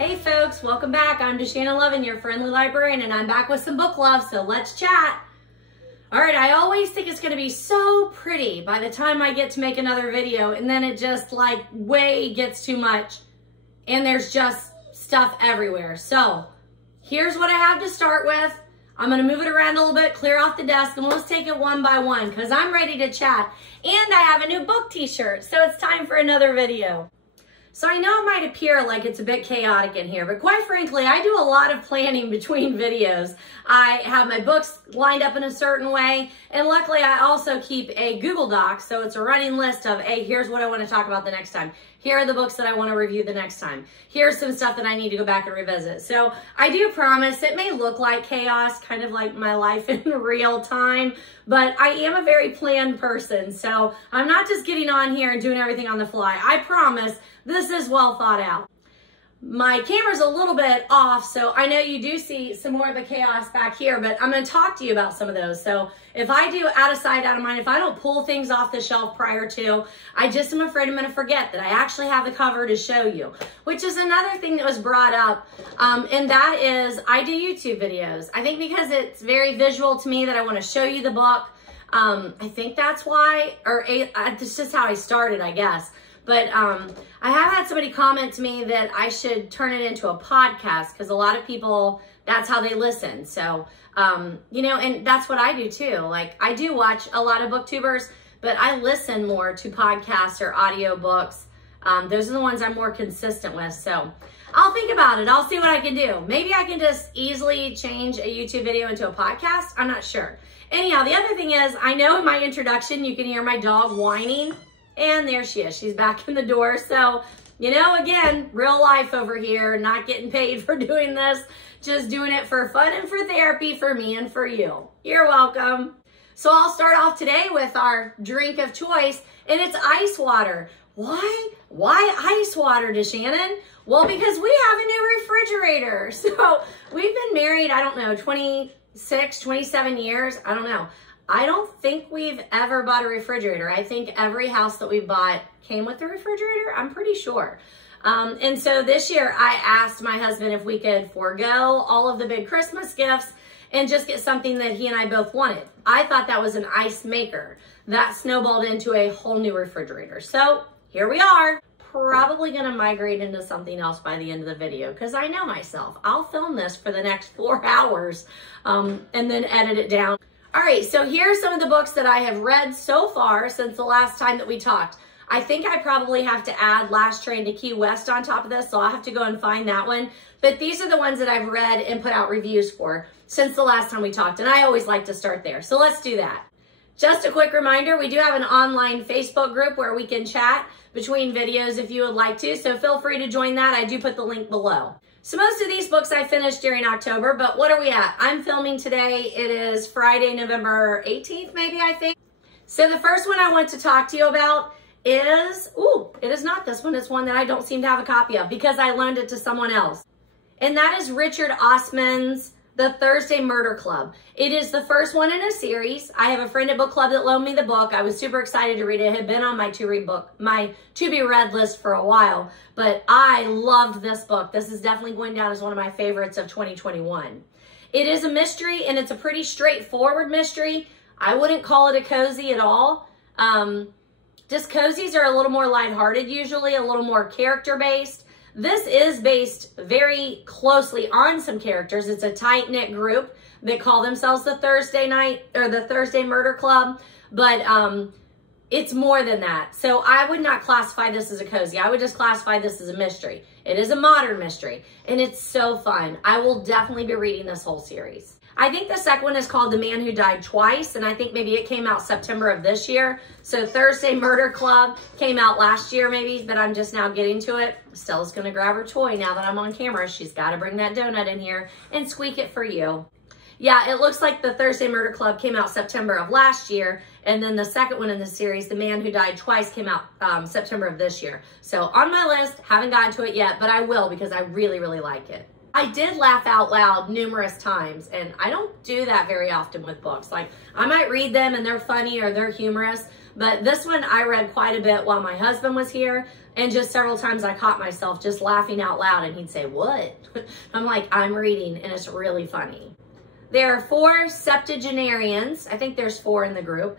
Hey folks, welcome back. I'm DaShannon Lovin, your friendly librarian, and I'm back with some book love, so let's chat. All right, I always think it's gonna be so pretty by the time I get to make another video, and then it just like way gets too much, and there's just stuff everywhere. So here's what I have to start with. I'm gonna move it around a little bit, clear off the desk, and let's take it one by one because I'm ready to chat. And I have a new book t-shirt, so it's time for another video. So I know it might appear like it's a bit chaotic in here, but quite frankly, I do a lot of planning between videos. I have my books lined up in a certain way, and luckily I also keep a Google Doc, so it's a running list of, hey, here's what I want to talk about the next time. Here are the books that I want to review the next time. Here's some stuff that I need to go back and revisit. So I do promise it may look like chaos, kind of like my life in real time, but I am a very planned person. So I'm not just getting on here and doing everything on the fly. I promise this is well thought out. My camera's a little bit off, so I know you do see some more of the chaos back here, but I'm going to talk to you about some of those. So if I do out of sight, out of mind, if I don't pull things off the shelf prior to, I just am afraid I'm going to forget that I actually have the cover to show you, which is another thing that was brought up, and that is I do YouTube videos. I think because it's very visual to me that I want to show you the book. I think that's why, or it's just how I started, I guess. But I have had somebody comment to me that I should turn it into a podcast because a lot of people, that's how they listen. So, you know, and that's what I do too. Like I do watch a lot of booktubers, but I listen more to podcasts or audio books. Those are the ones I'm more consistent with. So I'll think about it. I'll see what I can do. Maybe I can just easily change a YouTube video into a podcast. I'm not sure. Anyhow, the other thing is I know in my introduction, you can hear my dog whining. And there she is. She's back in the door. So, you know, again, real life over here, not getting paid for doing this, just doing it for fun and for therapy for me and for you. You're welcome. So I'll start off today with our drink of choice, and it's ice water. Why? Why ice water, DaShannon? Well, because we have a new refrigerator. So we've been married, I don't know, 26, 27 years. I don't know. I don't think we've ever bought a refrigerator. I think every house that we bought came with the refrigerator. I'm pretty sure. And so this year I asked my husband if we could forego all of the big Christmas gifts and just get something that he and I both wanted. I thought that was an ice maker. That snowballed into a whole new refrigerator. So here we are. Probably gonna migrate into something else by the end of the video because I know myself. I'll film this for the next 4 hours and then edit it down. All right, so here are some of the books that I have read so far since the last time that we talked. I think I probably have to add Last Train to Key West on top of this, so I'll have to go and find that one. But these are the ones that I've read and put out reviews for since the last time we talked, and I always like to start there. So let's do that. Just a quick reminder, we do have an online Facebook group where we can chat between videos if you would like to, so feel free to join that. I do put the link below. So most of these books I finished during October, but what are we at? I'm filming today. It is Friday, November 18th, maybe, I think. So the first one I want to talk to you about is, it is not this one. It's one that I don't seem to have a copy of because I loaned it to someone else. And that is Richard Osman's The Thursday Murder Club. It is the first one in a series. I have a friend at book club that loaned me the book. I was super excited to read it. It had been on my to-be-read list for a while, but I loved this book. This is definitely going down as one of my favorites of 2021. It is a mystery, and it's a pretty straightforward mystery. I wouldn't call it a cozy at all. Just cozies are a little more lighthearted usually, a little more character-based. This is based very closely on some characters. It's a tight-knit group that call themselves the Thursday Murder Club, but it's more than that. So I would not classify this as a cozy. I would just classify this as a mystery. It is a modern mystery, and it's so fun. I will definitely be reading this whole series. I think the second one is called The Man Who Died Twice, and I think maybe it came out September of this year. So Thursday Murder Club came out last year maybe, but I'm just now getting to it. Stella's gonna grab her toy now that I'm on camera. She's gotta bring that donut in here and squeak it for you. Yeah, it looks like the Thursday Murder Club came out September of last year, and then the second one in the series, The Man Who Died Twice, came out September of this year. So on my list, haven't gotten to it yet, but I will because I really, really like it. I did laugh out loud numerous times, and I don't do that very often with books. Like, I might read them and they're funny or they're humorous, But this one I read quite a bit while my husband was here, and just several times I caught myself just laughing out loud, and he'd say, "What?" I'm like, "I'm reading," and it's really funny. There are 4 septuagenarians. I think there's 4 in the group.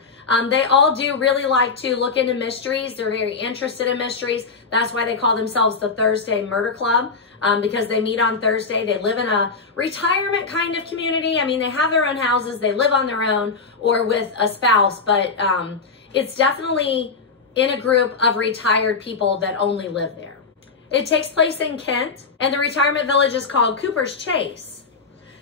They all do really like to look into mysteries. They're very interested in mysteries. That's why they call themselves the Thursday Murder Club, because they meet on Thursday. They live in a retirement kind of community. I mean, they have their own houses. They live on their own or with a spouse, but it's definitely in a group of retired people that only live there. It takes place in Kent, and the retirement village is called Cooper's Chase.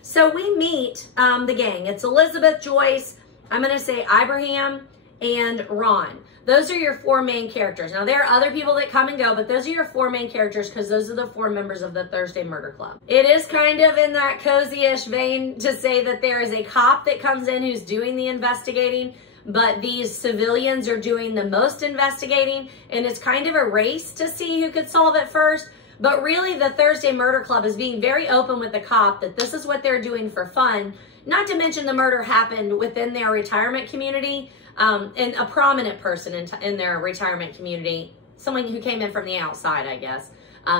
So we meet the gang. It's Elizabeth, Joyce, I'm going to say Abraham, and Ron. Those are your 4 main characters. Now, there are other people that come and go, but those are your 4 main characters because those are the 4 members of the Thursday Murder Club. It is kind of in that cozy-ish vein to say that there is a cop that comes in who's doing the investigating, but these civilians are doing the most investigating, and it's kind of a race to see who could solve it first. But really, the Thursday Murder Club is being very open with the cop that this is what they're doing for fun. Not to mention the murder happened within their retirement community, and a prominent person in their retirement community, someone who came in from the outside, I guess,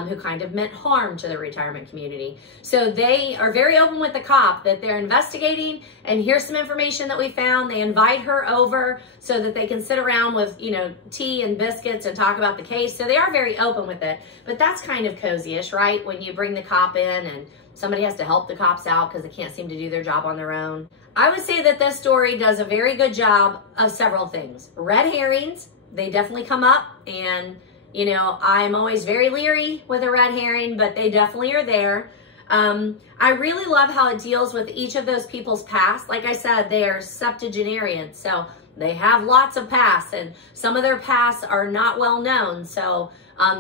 who kind of meant harm to the retirement community. So they are very open with the cop that they're investigating, and here's some information that we found. They invite her over so that they can sit around with, you know, tea and biscuits and talk about the case. So they are very open with it, but that's kind of cozy-ish, right? When you bring the cop in and somebody has to help the cops out because they can't seem to do their job on their own. I would say that this story does a very good job of several things. Red herrings, they definitely come up, and you know, I'm always very leery with a red herring, but they definitely are there. I really love how it deals with each of those people's past. Like I said, they are septuagenarians, so they have lots of past, and some of their pasts are not well known. So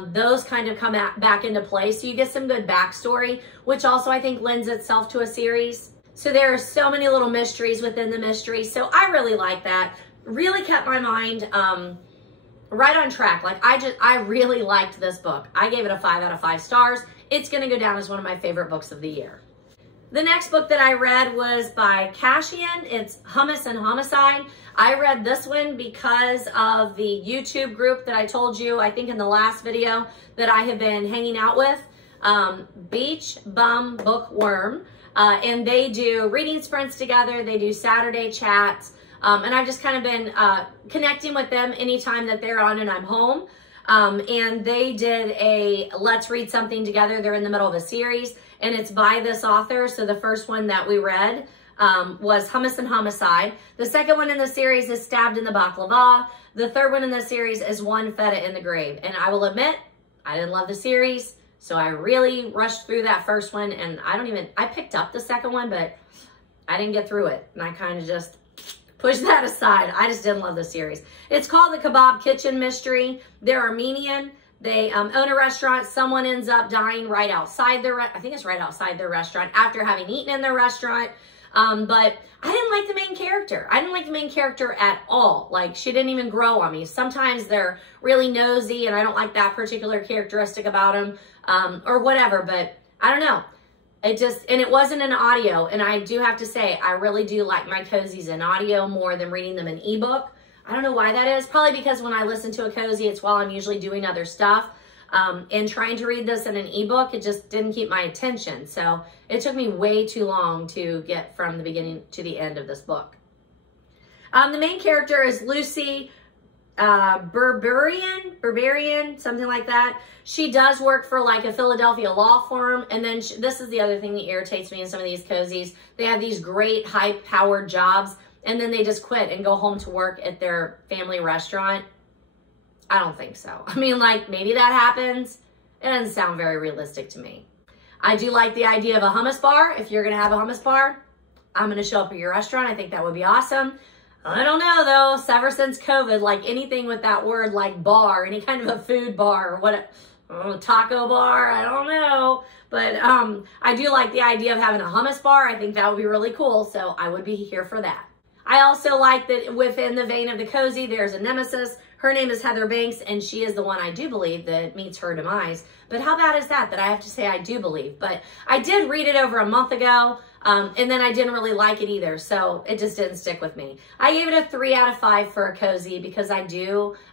those kind of come back into play. So you get some good backstory, which also I think lends itself to a series. So there are so many little mysteries within the mystery. So I really like that. Really kept my mind right on track. Like I really liked this book. I gave it a 5 out of 5 stars. It's going to go down as one of my favorite books of the year. The next book that I read was by Kashian. It's Hummus and Homicide. I read this one because of the YouTube group that I told you, I think in the last video, that I have been hanging out with, Beach Bum Bookworm. And they do reading sprints together. They do Saturday chats. And I've just kind of been connecting with them anytime that they're on and I'm home. And they did a Let's Read Something Together. They're in the middle of a series, and it's by this author. So the first one that we read was Hummus and Homicide. The second one in the series is Stabbed in the Baklava. The third one in the series is One Feta in the Grave. And I will admit, I didn't love the series, so I really rushed through that first one, and I picked up the second one, but I didn't get through it. And I kind of just push that aside. I just didn't love the series. It's called The Kebab Kitchen Mystery. They're Armenian. They own a restaurant. Someone ends up dying right outside their, I think it's right outside their restaurant after having eaten in their restaurant. But I didn't like the main character. I didn't like the main character at all. Like, she didn't even grow on me. Sometimes they're really nosy, and I don't like that particular characteristic about them, or whatever. But I don't know. And it wasn't an audio, and I do have to say, I really do like my cozies in audio more than reading them in ebook. I don't know why that is. Probably because when I listen to a cozy, it's while I'm usually doing other stuff. And trying to read this in an ebook, it just didn't keep my attention. So it took me way too long to get from the beginning to the end of this book. The main character is Lucy Barbarian, something like that. She does work for like a Philadelphia law firm. And then this is the other thing that irritates me in some of these cozies. They have these great high-powered jobs, and then they just quit and go home to work at their family restaurant. I don't think so. I mean, like, maybe that happens. It doesn't sound very realistic to me. I do like the idea of a hummus bar. If you're going to have a hummus bar, I'm going to show up at your restaurant. I think that would be awesome. I don't know, though. Ever since COVID, like anything with that word, like bar, any kind of a food bar, or what, taco bar, I don't know. But I do like the idea of having a hummus bar. I think that would be really cool, so I would be here for that. I also like that within the vein of the cozy, there's a nemesis. Her name is Heather Banks, and she is the one I do believe that meets her demise. But how bad is that I have to say I do believe? But I did read it over a month ago. And then I didn't really like it either, so it just didn't stick with me. I gave it a 3 out of 5 for a cozy because I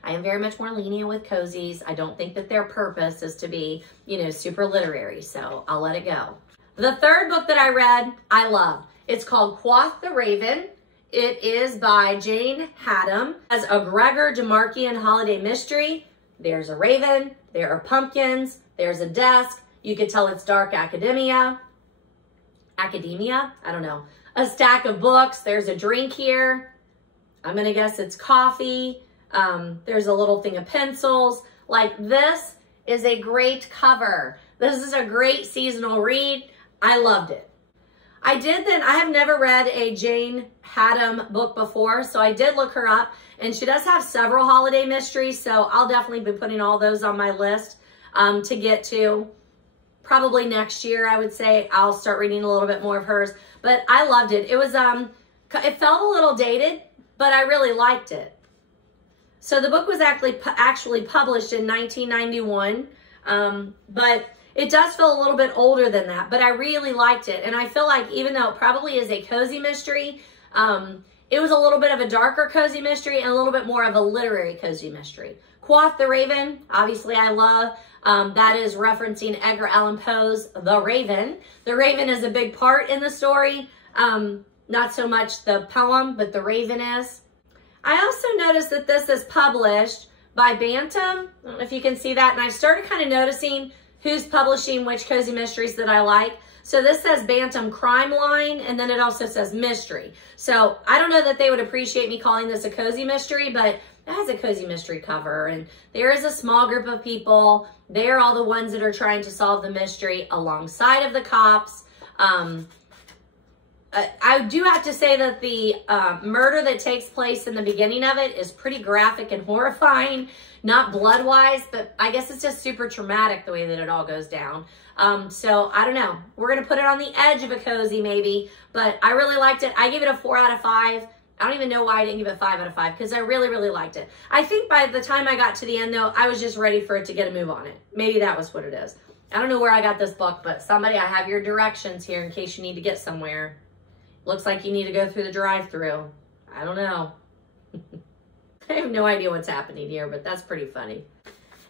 am very much more lenient with cozies. I don't think that their purpose is to be, you know, super literary, so I'll let it go. The third book that I read, I loved. It's called Quoth the Raven. It is by Jane Haddam. As a Gregor DeMarchian holiday mystery. There's a raven, there are pumpkins, there's a desk. You could tell it's dark academia. Academia? I don't know. A stack of books. There's a drink here. I'm going to guess it's coffee. There's a little thing of pencils. Like, this is a great cover. This is a great seasonal read. I loved it. I have never read a Jane Haddam book before, so I did look her up, and she does have several holiday mysteries, so I'll definitely be putting all those on my list to get to. Probably next year, I would say, I'll start reading a little bit more of hers, but I loved it. It was, it felt a little dated, but I really liked it. So the book was actually published in 1991, but it does feel a little bit older than that, but I really liked it. And I feel like even though it probably is a cozy mystery, it was a little bit of a darker cozy mystery and a little bit more of a literary cozy mystery. Quoth the Raven, obviously I love. That is referencing Edgar Allan Poe's The Raven. The Raven is a big part in the story. Not so much the poem, but the Raven is. I also noticed that this is published by Bantam. I don't know if you can see that. And I started kind of noticing who's publishing which cozy mysteries that I like. So this says Bantam Crime Line, and then it also says mystery. So I don't know that they would appreciate me calling this a cozy mystery, but it has a cozy mystery cover, and there is a small group of people. They're all the ones that are trying to solve the mystery alongside of the cops. I do have to say that the murder that takes place in the beginning of it is pretty graphic and horrifying. Not blood-wise, but I guess it's just super traumatic the way that it all goes down. So I don't know. We're going to put it on the edge of a cozy maybe, but I really liked it. I gave it a 4 out of 5. I don't even know why I didn't give it 5 out of 5 because I really, really liked it. I think by the time I got to the end though, I was just ready for it to get a move on it. Maybe that was what it is. I don't know where I got this book, but somebody, I have your directions here in case you need to get somewhere. Looks like you need to go through the drive-thru. I don't know. I have no idea what's happening here, but that's pretty funny.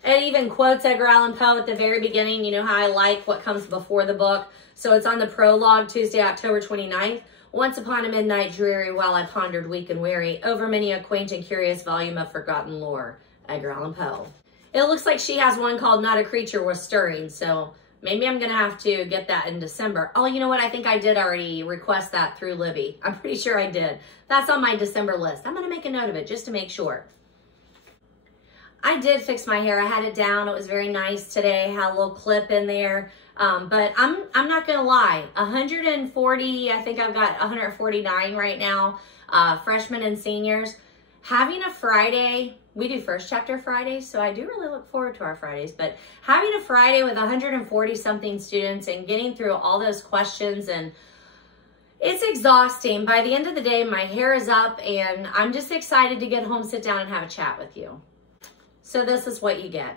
It even quotes Edgar Allan Poe at the very beginning. You know how I like what comes before the book. So it's on the prologue, Tuesday, October 29th. Once upon a midnight dreary, while I pondered weak and weary, over many a quaint and curious volume of forgotten lore. Edgar Allan Poe. It looks like she has one called Not a Creature Was Stirring, so maybe I'm going to have to get that in December. Oh, you know what? I think I did already request that through Libby. I'm pretty sure I did. That's on my December list. I'm going to make a note of it just to make sure. I did fix my hair. I had it down. It was very nice today. Had a little clip in there. But I'm not going to lie. 140, I think I've got 149 right now, freshmen and seniors. Having a Friday, we do first chapter Fridays, so I do really look forward to our Fridays, but having a Friday with 140 something students and getting through all those questions, and it's exhausting. By the end of the day, my hair is up and I'm just excited to get home, sit down and have a chat with you. So this is what you get.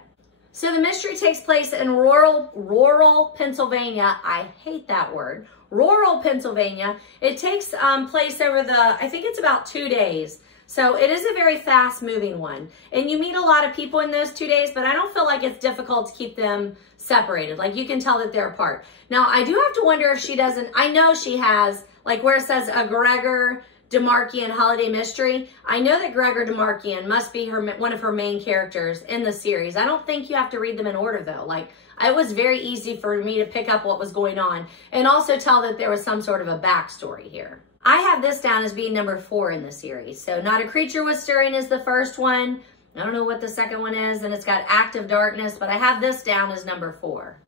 So the mystery takes place in rural Pennsylvania. I hate that word. Rural Pennsylvania. It takes place over I think it's about 2 days. So it is a very fast moving one. And you meet a lot of people in those 2 days, but I don't feel like it's difficult to keep them separated. Like you can tell that they're apart. Now I do have to wonder if she doesn't, I know she has, like where it says a Gregor DeMarchian holiday mystery. I know that Gregor DeMarchian must be one of her main characters in the series. I don't think you have to read them in order though. Like it was very easy for me to pick up what was going on and also tell that there was some sort of a backstory here. I have this down as being number 4 in the series. So Not a Creature Was Stirring is the first one. I don't know what the second one is, and it's got Act of Darkness, but I have this down as number 4.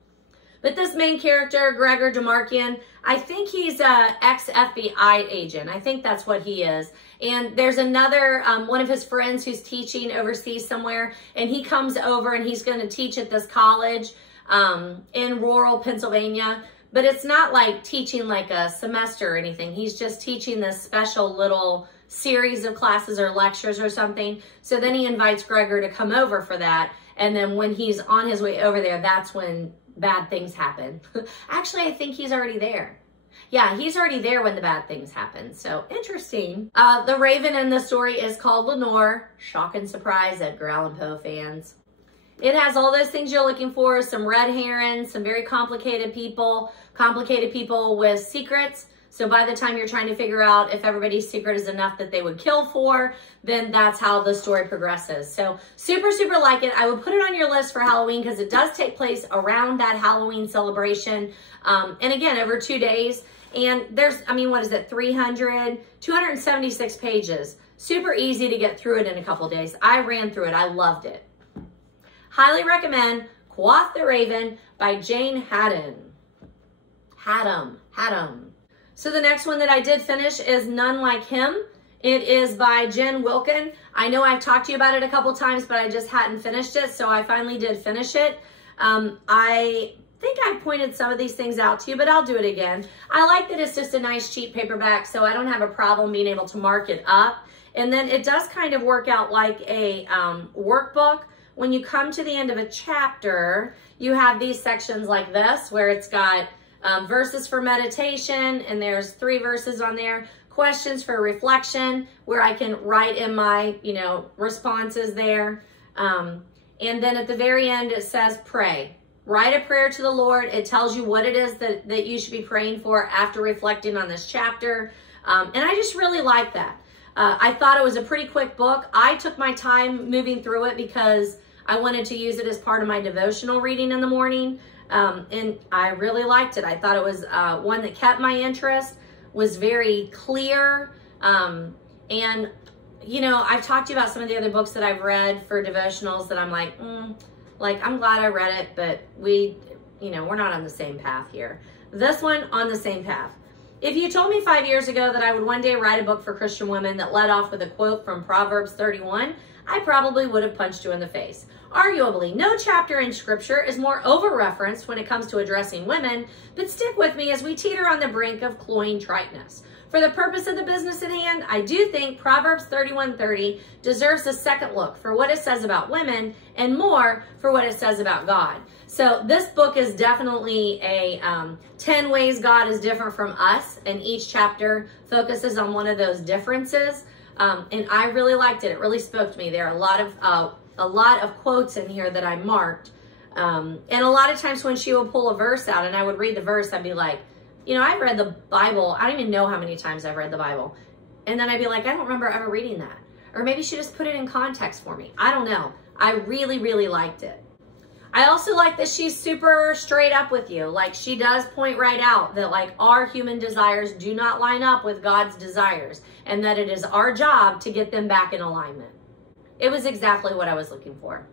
But this main character, Gregor DeMarchian, I think he's a ex-FBI agent. I think that's what he is. And there's another, one of his friends who's teaching overseas somewhere, and he comes over and he's going to teach at this college in rural Pennsylvania. But it's not like teaching like a semester or anything. He's just teaching this special little series of classes or lectures or something. So then he invites Gregor to come over for that. And then when he's on his way over there, that's when bad things happen. Actually, I think he's already there. Yeah, he's already there when the bad things happen. So interesting. The Raven in the story is called Lenore. Shock and surprise, Edgar Allan Poe fans. It has all those things you're looking for, some red herrings, some very complicated people with secrets. So by the time you're trying to figure out if everybody's secret is enough that they would kill for, then that's how the story progresses. So super, super like it. I would put it on your list for Halloween because it does take place around that Halloween celebration. And again, over 2 days. And there's, I mean, what is it? 276 pages. Super easy to get through it in a couple days. I ran through it. I loved it. Highly recommend Quoth the Raven by Jane Haddam. Haddam. So the next one that I did finish is None Like Him. It is by Jen Wilkin. I know I've talked to you about it a couple times, but I just hadn't finished it, so I finally did finish it. I think I pointed some of these things out to you, but I'll do it again. I like that it's just a nice cheap paperback, so I don't have a problem being able to mark it up. And then it does kind of work out like a workbook. When you come to the end of a chapter, you have these sections like this, where it's got verses for meditation, and there's 3 verses on there, questions for reflection, where I can write in my, responses there. And then at the very end, it says pray. Write a prayer to the Lord. It tells you what it is that you should be praying for after reflecting on this chapter. And I just really like that. I thought it was a pretty quick book. I took my time moving through it because I wanted to use it as part of my devotional reading in the morning. And I really liked it. I thought it was one that kept my interest, was very clear. And, I've talked to you about some of the other books that I've read for devotionals that I'm like, I'm glad I read it, but we're not on the same path here. This one, on the same path. If you told me 5 years ago that I would one day write a book for Christian women that led off with a quote from Proverbs 31, I probably would have punched you in the face. Arguably, no chapter in Scripture is more over-referenced when it comes to addressing women, but stick with me as we teeter on the brink of cloying triteness. For the purpose of the business at hand, I do think Proverbs 31:30 deserves a second look for what it says about women and more for what it says about God. So this book is definitely a 10 ways God is different from us, and each chapter focuses on one of those differences. And I really liked it. It really spoke to me. There are a lot of quotes in here that I marked. And a lot of times when she would pull a verse out and I would read the verse, I'd be like, I've read the Bible. I don't even know how many times I've read the Bible. And then I'd be like, I don't remember ever reading that. Or maybe she just put it in context for me. I don't know. I really, really liked it. I also like that she's super straight up with you. Like, she does point right out that our human desires do not line up with God's desires, and that it is our job to get them back in alignment. It was exactly what I was looking for.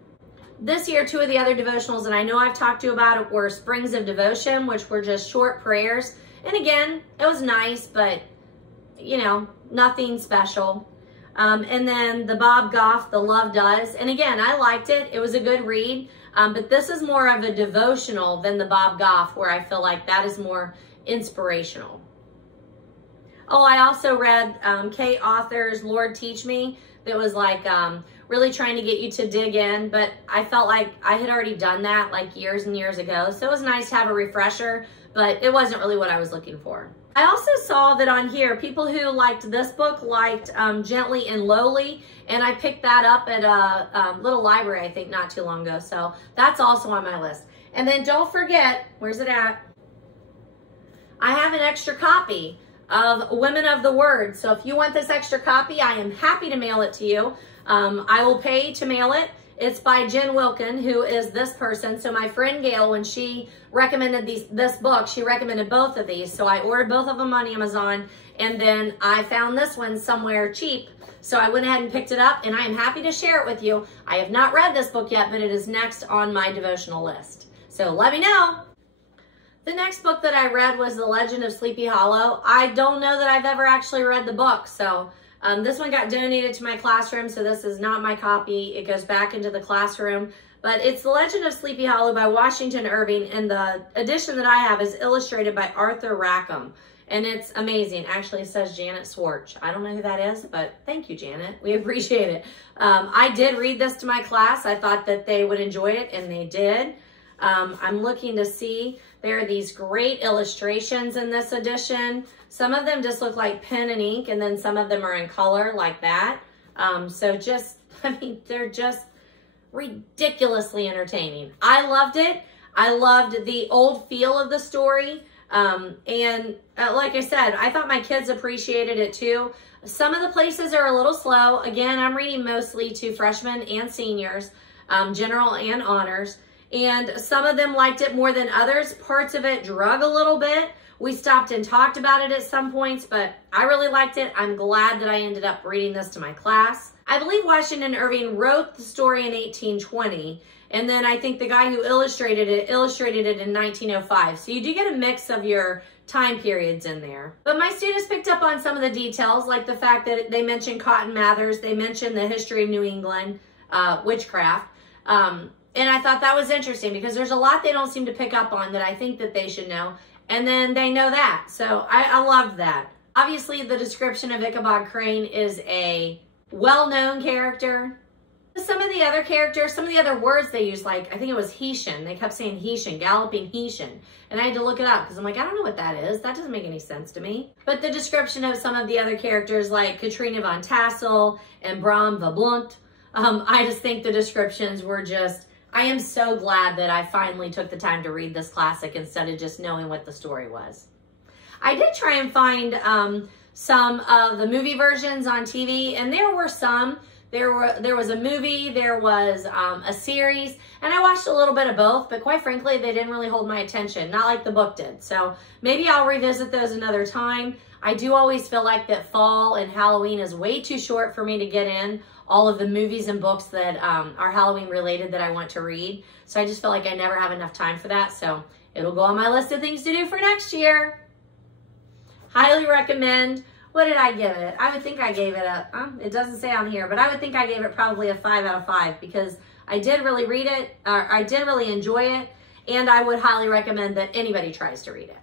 This year, 2 of the other devotionals that I know I've talked to you about were Springs of Devotion, which were just short prayers. And again, it was nice, but, nothing special. And then the Bob Goff, The Love Does. And again, I liked it. It was a good read. But this is more of a devotional than the Bob Goff, where I feel like that is more inspirational. Oh, I also read Kate Author's Lord Teach Me. That was really trying to get you to dig in, but I felt like I had already done that years and years ago. So it was nice to have a refresher, but it wasn't really what I was looking for. I also saw that on here, people who liked this book liked Gently and Lowly, and I picked that up at a little library, I think, not too long ago. So that's also on my list. And then don't forget, where's it at? I have an extra copy of Women of the Word. So if you want this extra copy, I am happy to mail it to you. I will pay to mail it. It's by Jen Wilkin, who is this person. So my friend Gail, when she recommended this book, she recommended both of these. So I ordered both of them on Amazon, and then I found this one somewhere cheap. So I went ahead and picked it up, and I am happy to share it with you. I have not read this book yet, but it is next on my devotional list. So let me know. The next book that I read was The Legend of Sleepy Hollow. I don't know that I've ever actually read the book, so this one got donated to my classroom, so this is not my copy. It goes back into the classroom, but it's The Legend of Sleepy Hollow by Washington Irving, and the edition that I have is illustrated by Arthur Rackham, and it's amazing. Actually, it says Janet Swartz. I don't know who that is, but thank you, Janet. We appreciate it. I did read this to my class. I thought that they would enjoy it, and they did. I'm looking to see, there are these great illustrations in this edition. Some of them just look like pen and ink, and then some of them are in color like that. So just, I mean, they're just ridiculously entertaining. I loved it. I loved the old feel of the story. Like I said, I thought my kids appreciated it too. Some of the places are a little slow. Again, I'm reading mostly to freshmen and seniors, general and honors. And some of them liked it more than others. Parts of it drug a little bit. We stopped and talked about it at some points, but I really liked it. I'm glad that I ended up reading this to my class. I believe Washington Irving wrote the story in 1820, and then I think the guy who illustrated it in 1905. So you do get a mix of your time periods in there. But my students picked up on some of the details, like the fact that they mentioned Cotton Mathers, they mentioned the history of New England, witchcraft. And I thought that was interesting because there's a lot they don't seem to pick up on that I think that they should know. And then they know that. So I loved that. Obviously, the description of Ichabod Crane is a well-known character. Some of the other characters, some of the other words they use, like, I think it was Hessian. They kept saying Hessian, galloping Hessian. And I had to look it up because I'm like, I don't know what that is. That doesn't make any sense to me. But the description of some of the other characters like Katrina von Tassel and Bram Verblunt, I just think the descriptions were just, I am so glad that I finally took the time to read this classic instead of just knowing what the story was. I did try and find some of the movie versions on TV, and there were some. There was a movie, there was a series, and I watched a little bit of both, but quite frankly, they didn't really hold my attention, not like the book did. So maybe I'll revisit those another time. I do always feel like that fall and Halloween is way too short for me to get in all of the movies and books that are Halloween related that I want to read. So I just feel like I never have enough time for that. So it'll go on my list of things to do for next year. Highly recommend. What did I give it? I would think I gave it it doesn't say on here, but I would think I gave it probably a 5 out of 5 because I did really read it. I did really enjoy it. And I would highly recommend that anybody tries to read it.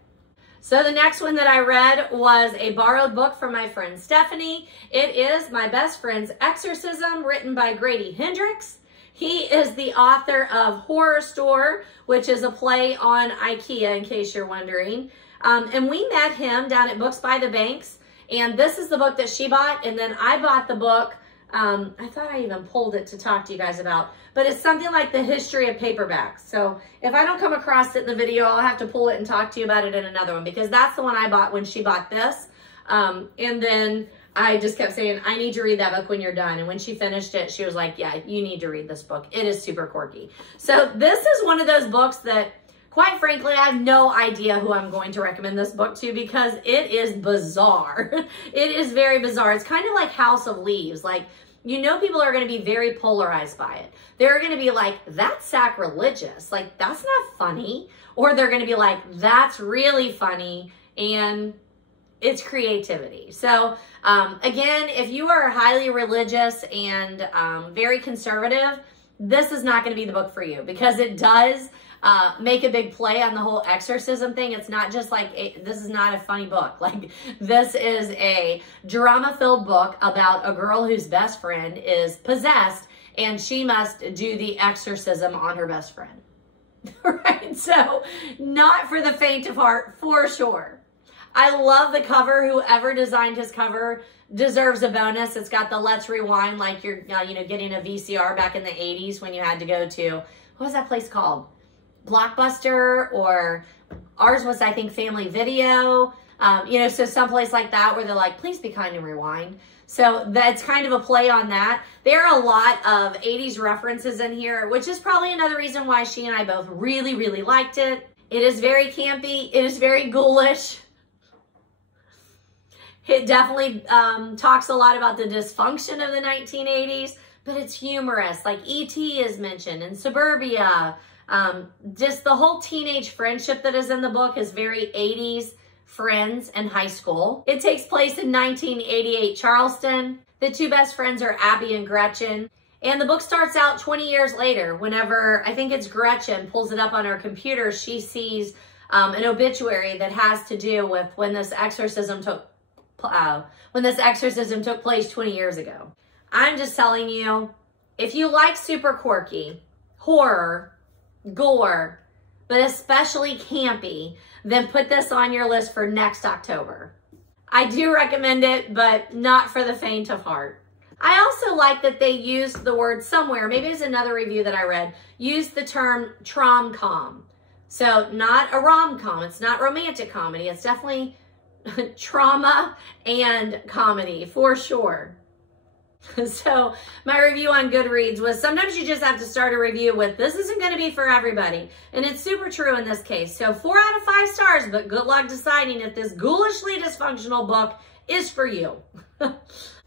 So the next one that I read was a borrowed book from my friend Stephanie. It is My Best Friend's Exorcism, written by Grady Hendrix. He is the author of Horror Store, which is a play on IKEA, in case you're wondering. And we met him down at Books by the Banks. And this is the book that she bought. And then I bought the book. I thought I even pulled it to talk to you guys about. But it's something like the history of paperbacks. So if I don't come across it in the video, I'll have to pull it and talk to you about it in another one. Because that's the one I bought when she bought this. And then I just kept saying, I need to read that book when you're done. And when she finished it, she was like, yeah, you need to read this book. It is super quirky. So this is one of those books that, quite frankly, I have no idea who I'm going to recommend this book to because it is bizarre. It is very bizarre. It's kind of like House of Leaves. Like, you know, people are going to be very polarized by it. They're going to be like, that's sacrilegious. Like, that's not funny. Or they're going to be like, that's really funny. And it's creativity. So, again, if you are highly religious and very conservative, this is not going to be the book for you because it does make a big play on the whole exorcism thing. It's not just like, this is not a funny book. Like, this is a drama-filled book about a girl whose best friend is possessed and she must do the exorcism on her best friend. Right? So, not for the faint of heart, for sure. I love the cover. Whoever designed his cover deserves a bonus. It's got the Let's Rewind, like you're getting a VCR back in the 80s when you had to go to, what was that place called? Blockbuster, or ours was, I think, Family Video. So someplace like that where they're like, please be kind and rewind. So that's kind of a play on that. There are a lot of 80s references in here, which is probably another reason why she and I both really, really liked it. It is very campy. It is very ghoulish. It definitely talks a lot about the dysfunction of the 1980s, but it's humorous. Like E.T. is mentioned and Suburbia. Just the whole teenage friendship that is in the book is very 80s friends in high school. It takes place in 1988 Charleston. The two best friends are Abby and Gretchen. And the book starts out 20 years later. Whenever, I think it's Gretchen, pulls it up on her computer, she sees an obituary that has to do with when this exorcism took place 20 years ago. I'm just telling you, if you like super quirky, horror, gore, but especially campy, then put this on your list for next October. I do recommend it, but not for the faint of heart. I also like that they used the word somewhere, maybe it's another review that I read, used the term trom-com. So not a rom-com, it's not romantic comedy, it's definitely trauma and comedy for sure. So my review on Goodreads was sometimes you just have to start a review with this isn't going to be for everybody. And it's super true in this case. So 4 out of 5 stars, but good luck deciding if this ghoulishly dysfunctional book is for you.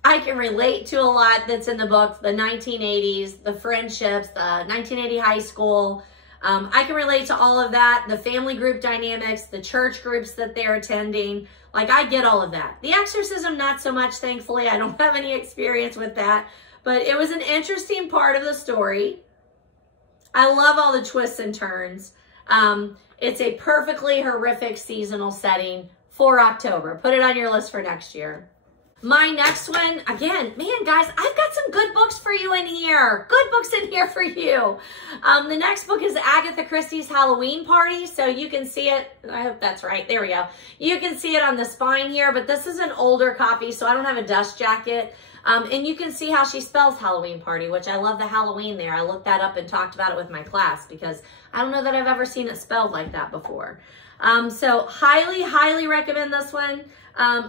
I can relate to a lot that's in the book, the 1980s, the friendships, the 1980 high school. I can relate to all of that, the family group dynamics, the church groups that they're attending. Like, I get all of that. The Exorcism, not so much, thankfully. I don't have any experience with that. But it was an interesting part of the story. I love all the twists and turns. It's a perfectly horrific seasonal setting for October. Put it on your list for next year. My next one, again, man, guys, I've got some good books for you in here. Good books in here for you. The next book is Agatha Christie's Halloween Party. So you can see it. I hope that's right. There we go. You can see it on the spine here, but this is an older copy, so I don't have a dust jacket. And you can see how she spells Halloween Party, which I love the Halloween there. I looked that up and talked about it with my class because I don't know that I've ever seen it spelled like that before. So highly, highly recommend this one.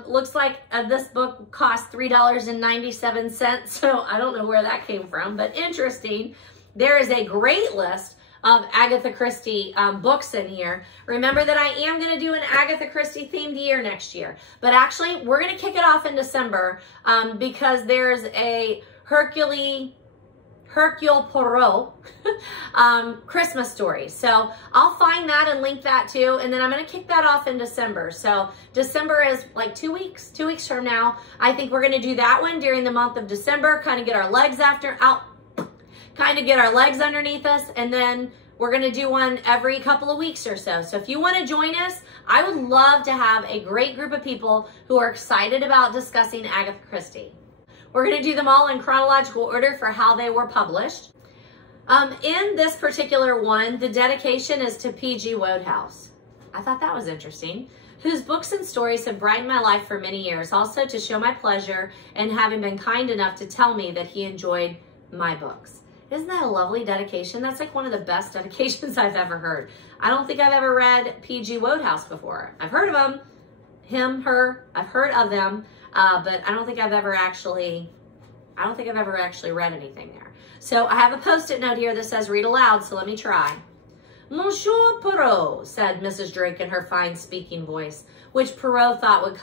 Looks like this book cost $3.97, so I don't know where that came from, but interesting. There is a great list of Agatha Christie books in here. Remember that I am going to do an Agatha Christie themed year next year, but actually we're going to kick it off in December because there's a Hercule Poirot Christmas story. So I'll find that and link that too. And then I'm going to kick that off in December. So December is like 2 weeks from now. I think we're going to do that one during the month of December, kind of get our legs underneath us. And then we're going to do one every couple of weeks or so. So if you want to join us, I would love to have a great group of people who are excited about discussing Agatha Christie. We're going to do them all in chronological order for how they were published. In this particular one, the dedication is to P.G. Wodehouse. I thought that was interesting. Whose books and stories have brightened my life for many years, also to show my pleasure and having been kind enough to tell me that he enjoyed my books. Isn't that a lovely dedication? That's like one of the best dedications I've ever heard. I don't think I've ever read P.G. Wodehouse before. I've heard of him, her, I've heard of them. But I don't think I've ever actually read anything there. So I have a Post-it note here that says read aloud, so let me try. Monsieur Poirot, said Mrs. Drake in her fine speaking voice, which Poirot thought would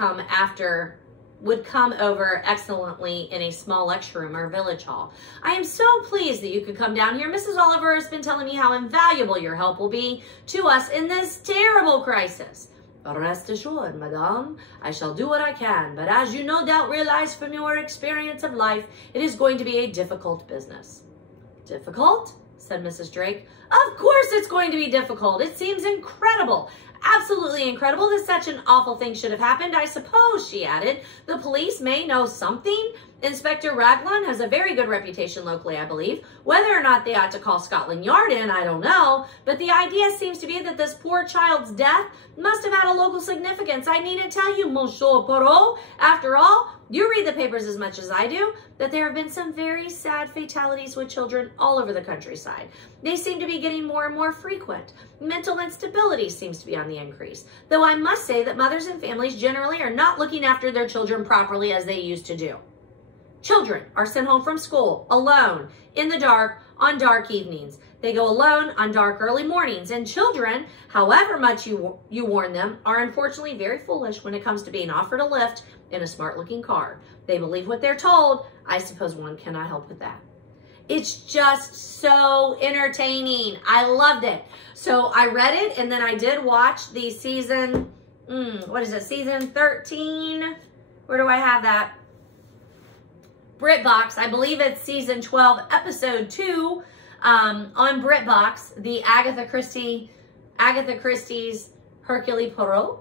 come over excellently in a small lecture room or village hall. I am so pleased that you could come down here. Mrs. Oliver has been telling me how invaluable your help will be to us in this terrible crisis. Rest assured, madame, I shall do what I can, but as you no doubt realize from your experience of life, it is going to be a difficult business. Difficult? Said Mrs. Drake. Of course it's going to be difficult. It seems incredible, absolutely incredible that such an awful thing should have happened. I suppose, she added, the police may know something. Inspector Raglan has a very good reputation locally, I believe. Whether or not they ought to call Scotland Yard in, I don't know. But the idea seems to be that this poor child's death must have had a local significance. I needn't tell you, Monsieur Poirot. After all, you read the papers as much as I do, that there have been some very sad fatalities with children all over the countryside. They seem to be getting more and more frequent. Mental instability seems to be on the increase. Though I must say that mothers and families generally are not looking after their children properly as they used to do. Children are sent home from school alone, in the dark, on dark evenings. They go alone on dark early mornings. And children, however much you warn them, are unfortunately very foolish when it comes to being offered a lift in a smart-looking car. They believe what they're told. I suppose one cannot help with that. It's just so entertaining. I loved it. So I read it, and then I did watch the season, season 13? Where do I have that? BritBox, I believe it's season 12, episode 2, on BritBox, the Agatha Christie's Hercule Poirot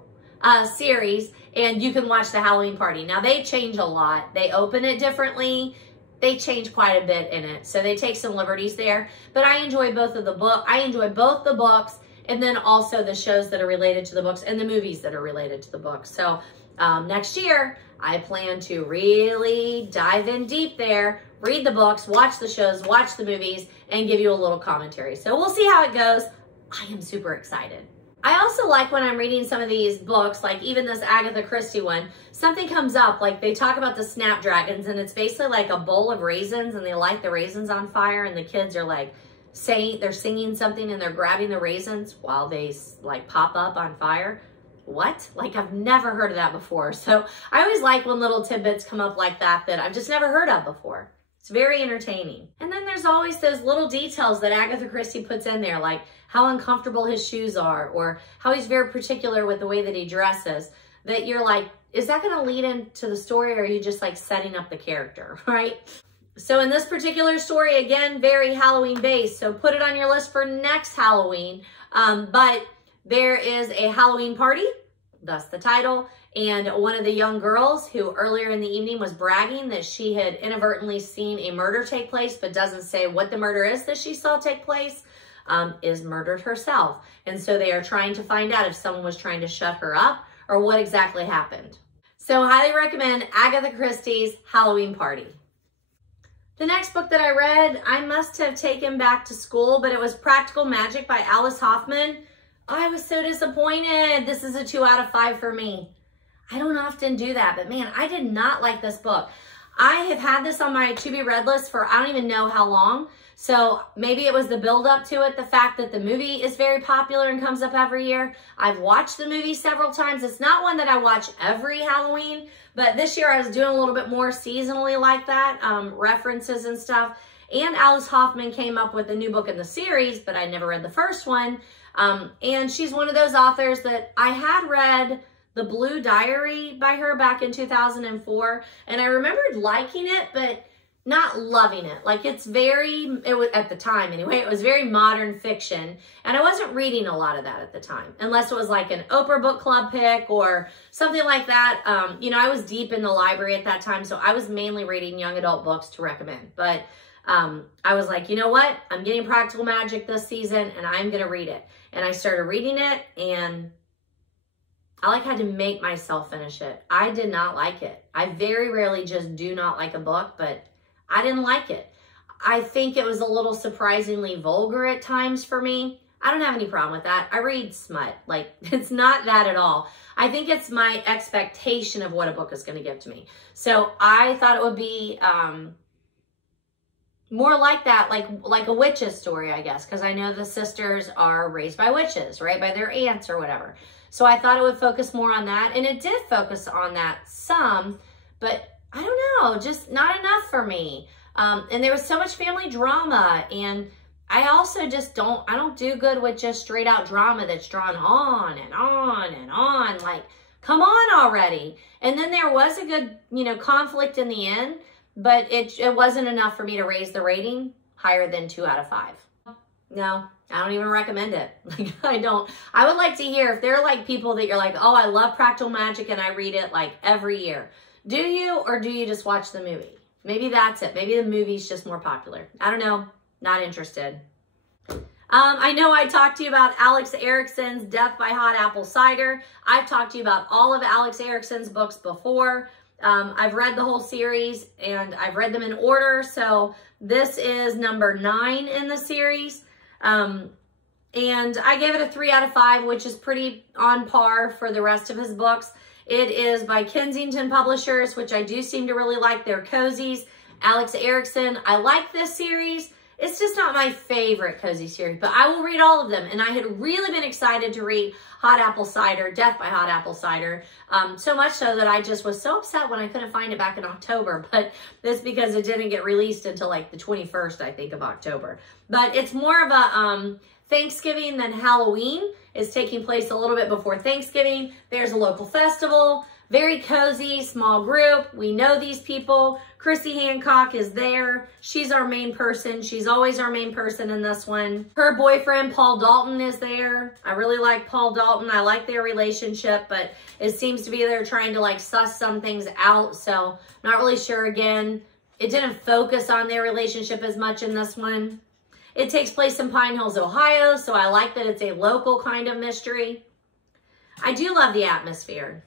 series, and you can watch the Halloween Party. Now, they change a lot. They open it differently. They change quite a bit in it, so they take some liberties there. But I enjoy both the books, and then also the shows that are related to the books and the movies that are related to the books. So next year, I plan to really dive in deep there, read the books, watch the shows, watch the movies, and give you a little commentary. So we'll see how it goes. I am super excited. I also like when I'm reading some of these books, like even this Agatha Christie one, something comes up, like they talk about the snapdragons, and it's basically like a bowl of raisins, and they light the raisins on fire, and the kids are like they're singing something, and they're grabbing the raisins while they like pop up on fire. What? Like, I've never heard of that before. So I always like when little tidbits come up like that I've just never heard of before. It's very entertaining. And then there's always those little details that Agatha Christie puts in there, like how uncomfortable his shoes are, or how he's very particular with the way that he dresses, that you're like, is that going to lead into the story, or are you just like setting up the character, right? So in this particular story, again, very Halloween based. So put it on your list for next Halloween. But there is a Halloween party, thus the title, and one of the young girls who earlier in the evening was bragging that she had inadvertently seen a murder take place, but doesn't say what the murder is that she saw take place, is murdered herself. And so they are trying to find out if someone was trying to shut her up or what exactly happened. So highly recommend Agatha Christie's Halloween Party. The next book that I read, I must have taken back to school, but it was Practical Magic by Alice Hoffman. I was so disappointed. This is a 2 out of 5 for me. I don't often do that, but man, I did not like this book. I have had this on my to be read list for I don't even know how long. So maybe it was the build up to it, the fact that the movie is very popular and comes up every year. I've watched the movie several times. It's not one that I watch every Halloween, but this year I was doing a little bit more seasonally like that, references and stuff. And Alice Hoffman came up with a new book in the series, but I never read the first one. And she's one of those authors that I had read The Blue Diary by her back in 2004. And I remembered liking it, but not loving it. Like it was at the time anyway, it was very modern fiction. And I wasn't reading a lot of that at the time, unless it was like an Oprah book club pick or something like that. You know, I was deep in the library at that time, so I was mainly reading young adult books to recommend. But I was like, you know what? I'm getting Practical Magic this season and I'm going to read it. And I started reading it and I had to make myself finish it. I did not like it. I very rarely just do not like a book, but I didn't like it. I think it was a little surprisingly vulgar at times for me. I don't have any problem with that. I read smut. Like, it's not that at all. I think it's my expectation of what a book is going to give to me. So I thought it would be more like that, like a witch's story, I guess, because I know the sisters are raised by witches, right? By their aunts or whatever. So I thought it would focus more on that. And it did focus on that some, but I don't know, just not enough for me. And there was so much family drama, and I also just I don't do good with just straight out drama that's drawn on and on and on. Like, come on already. And then there was a good, conflict in the end, but it wasn't enough for me to raise the rating higher than 2 out of 5. No, I don't even recommend it. Like, I don't. I would like to hear if there are like people that you're like, oh, I love Practical Magic and I read it like every year. Do you, or do you just watch the movie? Maybe that's it. Maybe the movie's just more popular. I don't know. Not interested. I know I talked to you about Alex Erickson's Death by Hot Apple Cider. I've talked to you about all of Alex Erickson's books before. I've read the whole series and I've read them in order. So this is number 9 in the series. And I gave it a 3 out of 5, which is pretty on par for the rest of his books. It is by Kensington Publishers, which I do seem to really like their cozies. Alex Erickson, I like this series. It's just not my favorite cozy series, but I will read all of them. And I had really been excited to read Hot Apple Cider, Death by Hot Apple Cider. So much so that I just was so upset when I couldn't find it back in October. But that's because it didn't get released until like the 21st, I think, of October. But it's more of a Thanksgiving than Halloween. Is taking place a little bit before Thanksgiving. There's a local festival. Very cozy, small group. We know these people. Christie Hancock is there. She's our main person. She's always our main person in this one. Her boyfriend, Paul Dalton, is there. I really like Paul Dalton. I like their relationship, but it seems to be they're trying to like suss some things out. So not really sure again. It didn't focus on their relationship as much in this one. It takes place in Pine Hills, Ohio, so I like that it's a local kind of mystery. I do love the atmosphere.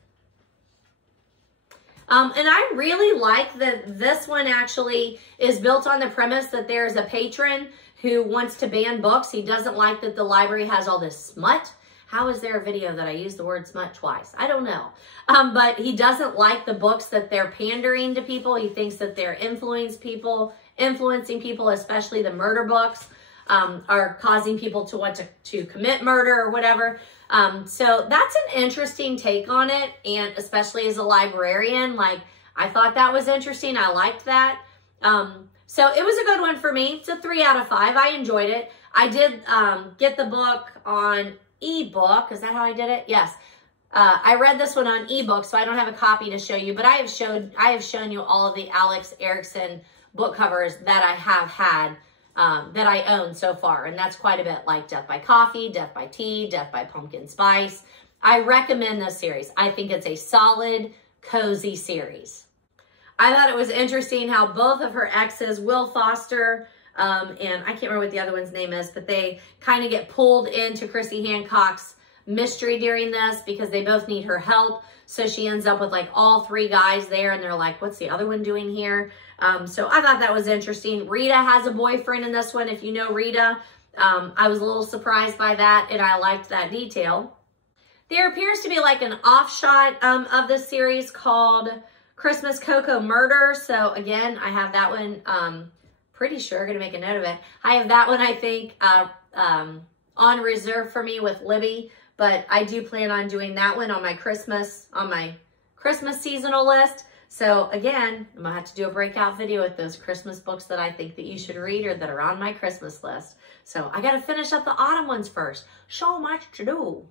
And I really like that this one actually is built on the premise that there's a patron who wants to ban books. He doesn't like that the library has all this smut. How is there a video that I use the word smut twice? I don't know. But he doesn't like the books that they're pandering to people. He thinks that they're influencing people, especially the murder books, are causing people to want to commit murder or whatever. So that's an interesting take on it. And especially as a librarian, like, I thought that was interesting. I liked that. So it was a good one for me. It's a 3 out of 5. I enjoyed it. I did get the book on ebook. Is that how I did it? Yes. I read this one on ebook, so I don't have a copy to show you, but I have shown you all of the Alex Erickson book covers that I have had, that I own so far. And that's quite a bit, like Death by Coffee, Death by Tea, Death by Pumpkin Spice. I recommend this series. I think it's a solid, cozy series. I thought it was interesting how both of her exes, Will Foster, and I can't remember what the other one's name is, but they kind of get pulled into Christie Hancock's mystery during this because they both need her help. So she ends up with like all 3 guys there, and they're like, what's the other one doing here? So I thought that was interesting. Rita has a boyfriend in this one, if you know Rita. I was a little surprised by that, and I liked that detail. There appears to be like an offshot of this series called Christmas Cocoa Murder. So again, I have that one, pretty sure, gonna make a note of it. I have that one, I think, on reserve for me with Libby, but I do plan on doing that one on my Christmas seasonal list. So again, I'm gonna have to do a breakout video with those Christmas books that I think that you should read or that are on my Christmas list. So I gotta finish up the autumn ones first. So much to do.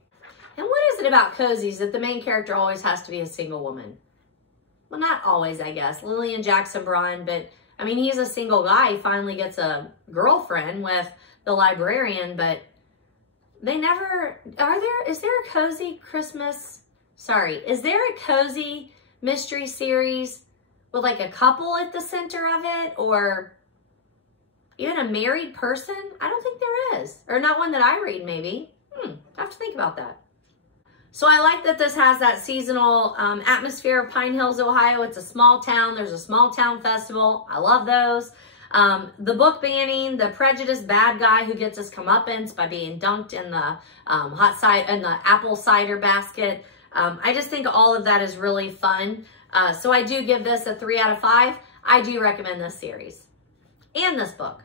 And what is it about cozies that the main character always has to be a single woman? Well, not always, I guess. Lillian Jackson Braun, but I mean, he's a single guy. He finally gets a girlfriend with the librarian, but they never, is there a cozy Christmas, is there a cozy mystery series with like a couple at the center of it, or even a married person? I don't think there is, or not one that I read maybe. I have to think about that. So I like that this has that seasonal atmosphere of Pine Hills, Ohio. It's a small town. There's a small town festival. I love those. The book banning, the prejudiced bad guy who gets his comeuppance by being dunked in the apple cider basket. I just think all of that is really fun. So I do give this a 3 out of 5. I do recommend this series and this book.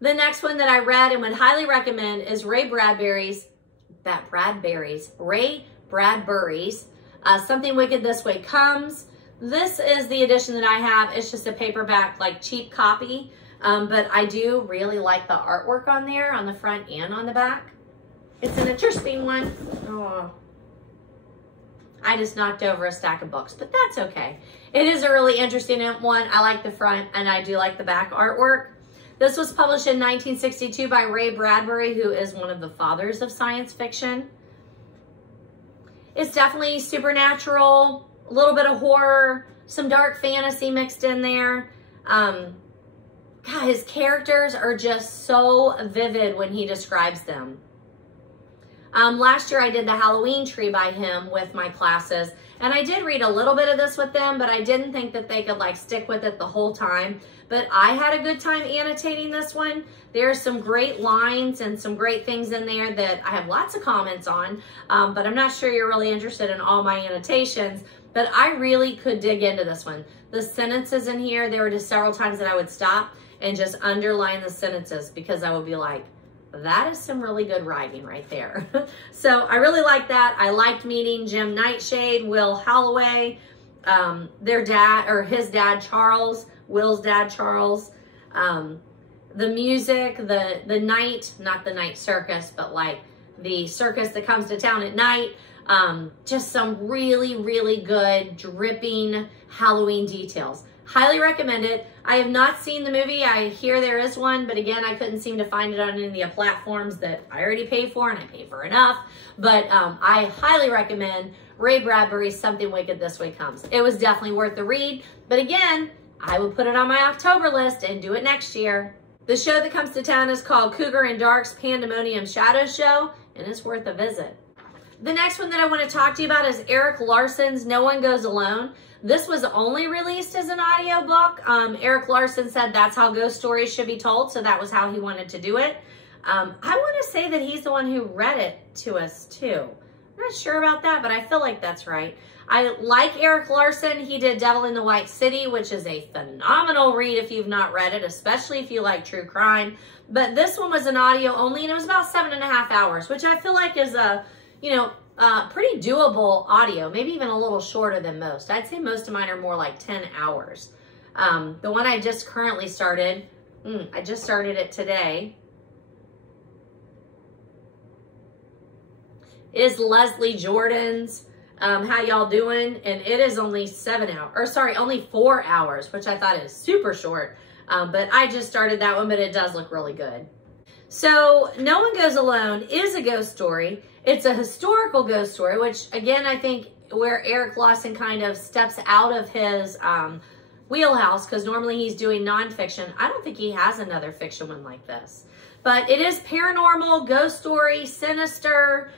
The next one that I read and would highly recommend is Ray Bradbury's Something Wicked This Way Comes. This is the edition that I have. It's just a paperback, like cheap copy. But I do really like the artwork on there, on the front and on the back. It's an interesting one. Oh, I just knocked over a stack of books, but that's okay. It is a really interesting one. I like the front and I do like the back artwork. This was published in 1962 by Ray Bradbury, who is one of the fathers of science fiction. It's definitely supernatural, a little bit of horror, some dark fantasy mixed in there. God, his characters are just so vivid when he describes them. Last year I did the Halloween tree by him with my classes, and I did read a little bit of this with them, but I didn't think that they could like stick with it the whole time. But I had a good time annotating this one. There's some great lines and some great things in there that I have lots of comments on, but I'm not sure you're really interested in all my annotations, but I really could dig into this one. The sentences in here, there were just several times that I would stop and just underline the sentences because I would be like, that is some really good writing right there. So I really like that. I liked meeting Jim Nightshade, Will Holloway, their dad, or his dad, Charles, Will's dad, Charles. The music, the night, not the night circus, but like the circus that comes to town at night. Just some really, really good dripping Halloween details. Highly recommend it. I have not seen the movie. I hear there is one, but again, I couldn't seem to find it on any of the platforms that I already pay for, and I pay for enough. But I highly recommend Ray Bradbury's Something Wicked This Way Comes. It was definitely worth the read. But again, I would put it on my October list and do it next year. The show that comes to town is called Cougar and Dark's Pandemonium Shadow Show, and it's worth a visit. The next one that I want to talk to you about is Eric Larson's No One Goes Alone. This was only released as an audiobook. Eric Larson said that's how ghost stories should be told, so that was how he wanted to do it. I want to say that he's the one who read it to us too. I'm not sure about that, but I feel like that's right. I like Eric Larson. He did Devil in the White City, which is a phenomenal read if you've not read it, especially if you like true crime. But this one was an audio only, and it was about 7.5 hours, which I feel like is a, pretty doable audio, maybe even a little shorter than most. I'd say most of mine are more like 10 hours. The one I just currently started, I just started it today, is Leslie Jordan's How Y'all Doing? And it is only only 4 hours, which I thought is super short. But I just started that one, but it does look really good. So No One Goes Alone is a ghost story. It's a historical ghost story, which again, I think where Eric Larson kind of steps out of his wheelhouse, because normally he's doing nonfiction. I don't think he has another fiction one like this. But it is paranormal, ghost story, sinister,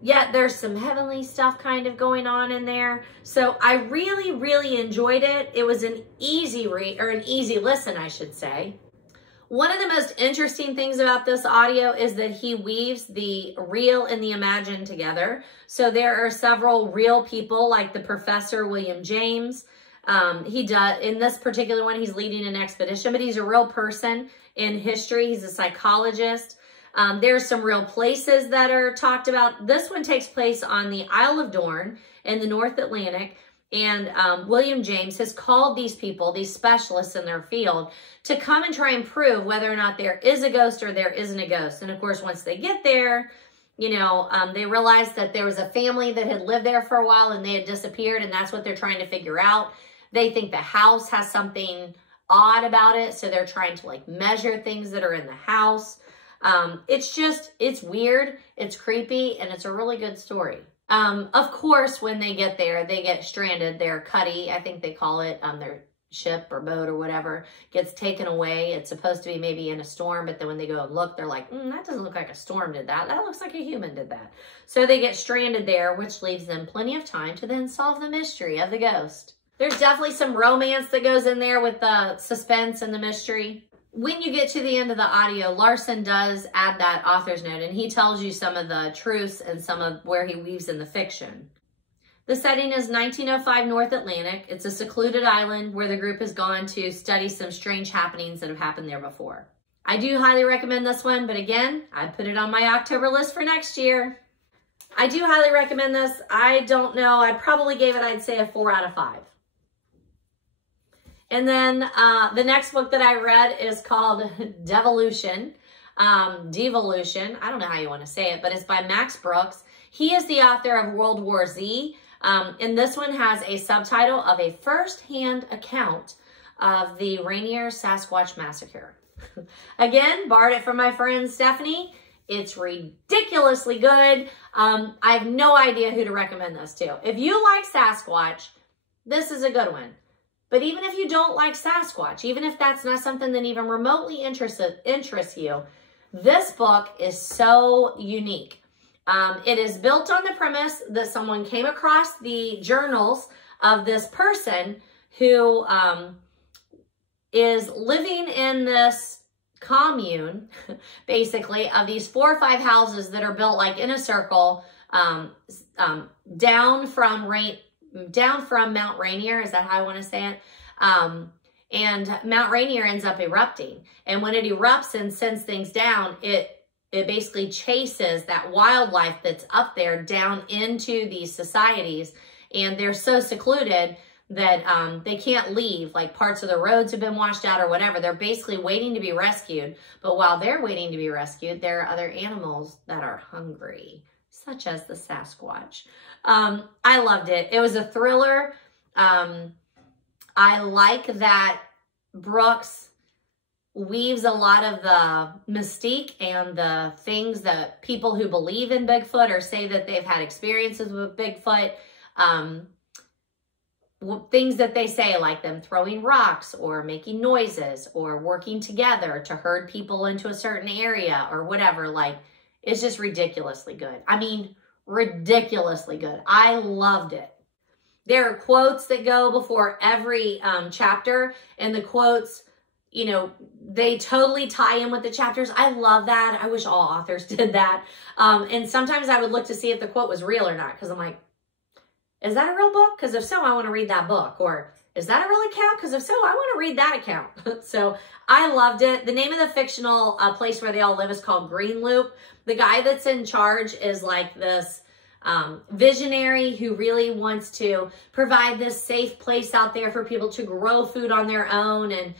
yet there's some heavenly stuff kind of going on in there. So I really, really enjoyed it. It was an easy read, or an easy listen, I should say. One of the most interesting things about this audio is that he weaves the real and the imagined together. So there are several real people, like the Professor William James. In this particular one, he's leading an expedition, but he's a real person in history. He's a psychologist. There's some real places that are talked about. This one takes place on the Isle of Dorn in the North Atlantic. And William James has called these people, these specialists in their field, to come and try and prove whether or not there is a ghost or there isn't a ghost. And of course, once they get there, they realized that there was a family that had lived there for a while and they had disappeared, and that's what they're trying to figure out. They think the house has something odd about it, so they're trying to measure things that are in the house. It's weird, it's creepy, and it's a really good story. Of course, when they get there, they get stranded. Their cuddy, I think they call it, their ship or boat or whatever, gets taken away. It's supposed to be maybe in a storm, but then when they go and look, they're like, that doesn't look like a storm did that. That looks like a human did that. So they get stranded there, which leaves them plenty of time to then solve the mystery of the ghost. There's definitely some romance that goes in there with the suspense and the mystery. When you get to the end of the audio, Larson does add that author's note, and he tells you some of the truths and some of where he weaves in the fiction. The setting is 1905 North Atlantic. It's a secluded island where the group has gone to study some strange happenings that have happened there before. I do highly recommend this one, but again, I put it on my October list for next year. I do highly recommend this. I don't know. I probably gave it, I'd say, a 4 out of 5. And then the next book that I read is called Devolution. Devolution. I don't know how you want to say it, but it's by Max Brooks. He is the author of World War Z. And this one has a subtitle of a first-hand account of the Rainier Sasquatch Massacre. Again, borrowed it from my friend Stephanie. It's ridiculously good. I have no idea who to recommend this to. If you like Sasquatch, this is a good one. But even if you don't like Sasquatch, even if that's not something that even remotely interests you, this book is so unique. It is built on the premise that someone came across the journals of this person who is living in this commune, basically, of these 4 or 5 houses that are built in a circle down from Mount Rainier. Is that how I want to say it? And Mount Rainier ends up erupting. And when it erupts and sends things down, it basically chases that wildlife that's up there down into these societies. And they're so secluded that they can't leave. Parts of the roads have been washed out or whatever. They're basically waiting to be rescued. But while they're waiting to be rescued, there are other animals that are hungry, such as the Sasquatch. I loved it. It was a thriller. I like that Brooks weaves a lot of the mystique and the things that people who believe in Bigfoot or say that they've had experiences with Bigfoot things that they say, like them throwing rocks or making noises or working together to herd people into a certain area or whatever. Like, it's just ridiculously good. I mean, ridiculously good. I loved it. There are quotes that go before every chapter, and the quotes, you know, they totally tie in with the chapters. I love that. I wish all authors did that. And sometimes I would look to see if the quote was real or not, because I'm like, is that a real book? Because if so, I want to read that book. Or is that a real account? Because if so, I want to read that account. So I loved it. The name of the fictional place where they all live is called Green Loop. The guy that's in charge is like this visionary who really wants to provide this safe place out there for people to grow food on their own. And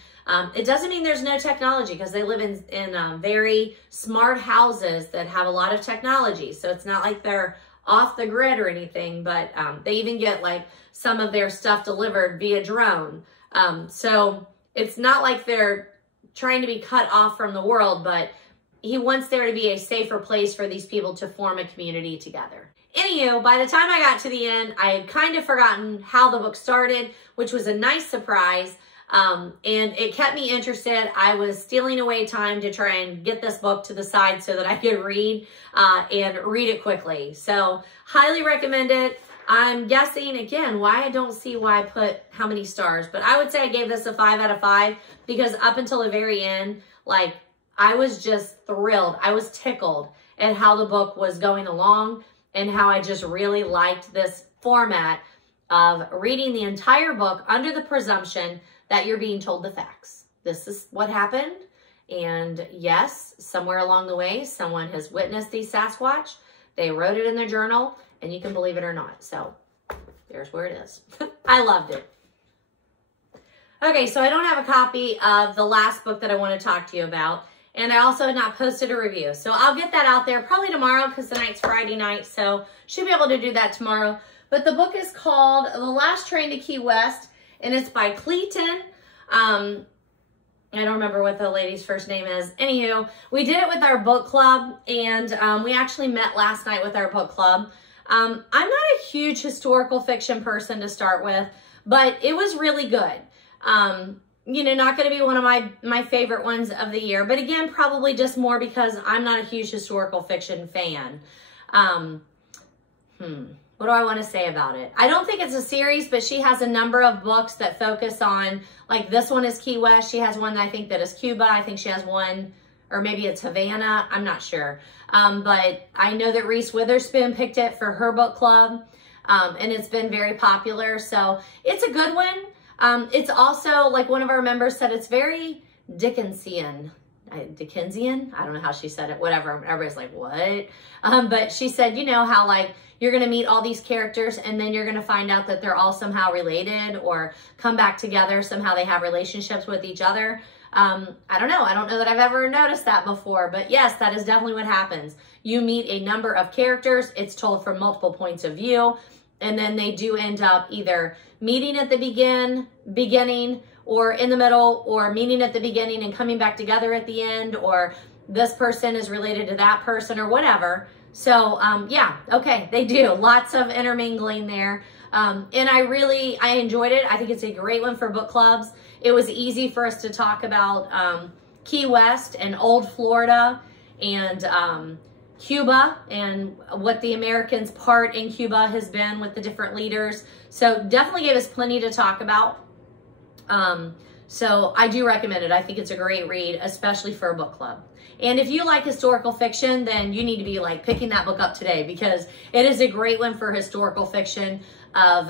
it doesn't mean there's no technology, because they live in very smart houses that have a lot of technology. So it's not like they're off the grid or anything, but they even get like some of their stuff delivered via drone. So it's not like they're trying to be cut off from the world, but he wants there to be a safer place for these people to form a community together. Anywho, by the time I got to the end, I had kind of forgotten how the book started, which was a nice surprise. And it kept me interested. I was stealing away time to try and get this book to the side so that I could read and read it quickly. So highly recommend it. I'm guessing, again, why I don't see why I put how many stars, but I would say I gave this a 5 out of 5, because up until the very end, like, I was just thrilled. I was tickled at how the book was going along and how I just really liked this format of reading the entire book under the presumption that you're being told the facts. This is what happened. And yes, somewhere along the way, someone has witnessed these Sasquatch. They wrote it in their journal, and you can believe it or not. So there's where it is. I loved it. Okay, so I don't have a copy of the last book that I want to talk to you about. And I also had not posted a review. So I'll get that out there probably tomorrow, because tonight's Friday night. So should be able to do that tomorrow. But the book is called The Last Train to Key West, and it's by Cleeton. I don't remember what the lady's first name is. Anywho, we did it with our book club, and we actually met last night with our book club. I'm not a huge historical fiction person to start with, but it was really good. You know, not going to be one of my favorite ones of the year, but again, probably just more because I'm not a huge historical fiction fan. What do I want to say about it? I don't think it's a series, but she has a number of books that focus on, like this one is Key West. She has one that I think that is Cuba. I think she has one, or maybe it's Havana. I'm not sure. But I know that Reese Witherspoon picked it for her book club, and it's been very popular. So it's a good one. It's also, like one of our members said, it's very Dickensian. Dickensian? I don't know how she said it, whatever. Everybody's like, what? But she said, you know how like you're going to meet all these characters and then you're going to find out that they're all somehow related or come back together. Somehow they have relationships with each other. I don't know. I don't know that I've ever noticed that before, but yes, that is definitely what happens. You meet a number of characters. It's told from multiple points of view. And then they do end up either meeting at the beginning or in the middle, or meeting at the beginning and coming back together at the end, or this person is related to that person or whatever. So yeah, okay, they do. Lots of intermingling there. And I enjoyed it. I think it's a great one for book clubs. It was easy for us to talk about Key West and Old Florida and Cuba and what the Americans' part in Cuba has been with the different leaders. So definitely gave us plenty to talk about. So I do recommend it. I think it's a great read, especially for a book club. And if you like historical fiction, then you need to be like picking that book up today, because it is a great one for historical fiction of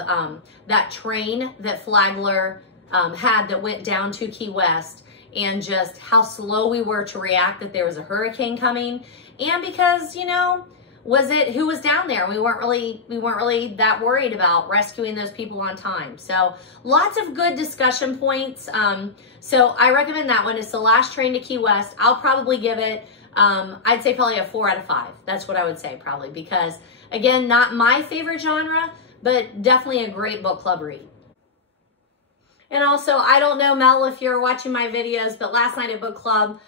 that train that Flagler had that went down to Key West, and just how slow we were to react that there was a hurricane coming. And because, you know, who was down there? We weren't really that worried about rescuing those people on time. So lots of good discussion points. So I recommend that one. It's The Last Train to Key West. I'll probably give it, I'd say probably a 4 out of 5. That's what I would say probably, because again, not my favorite genre, but definitely a great book club read. And also, I don't know, Mel, if you're watching my videos, but last night at book club,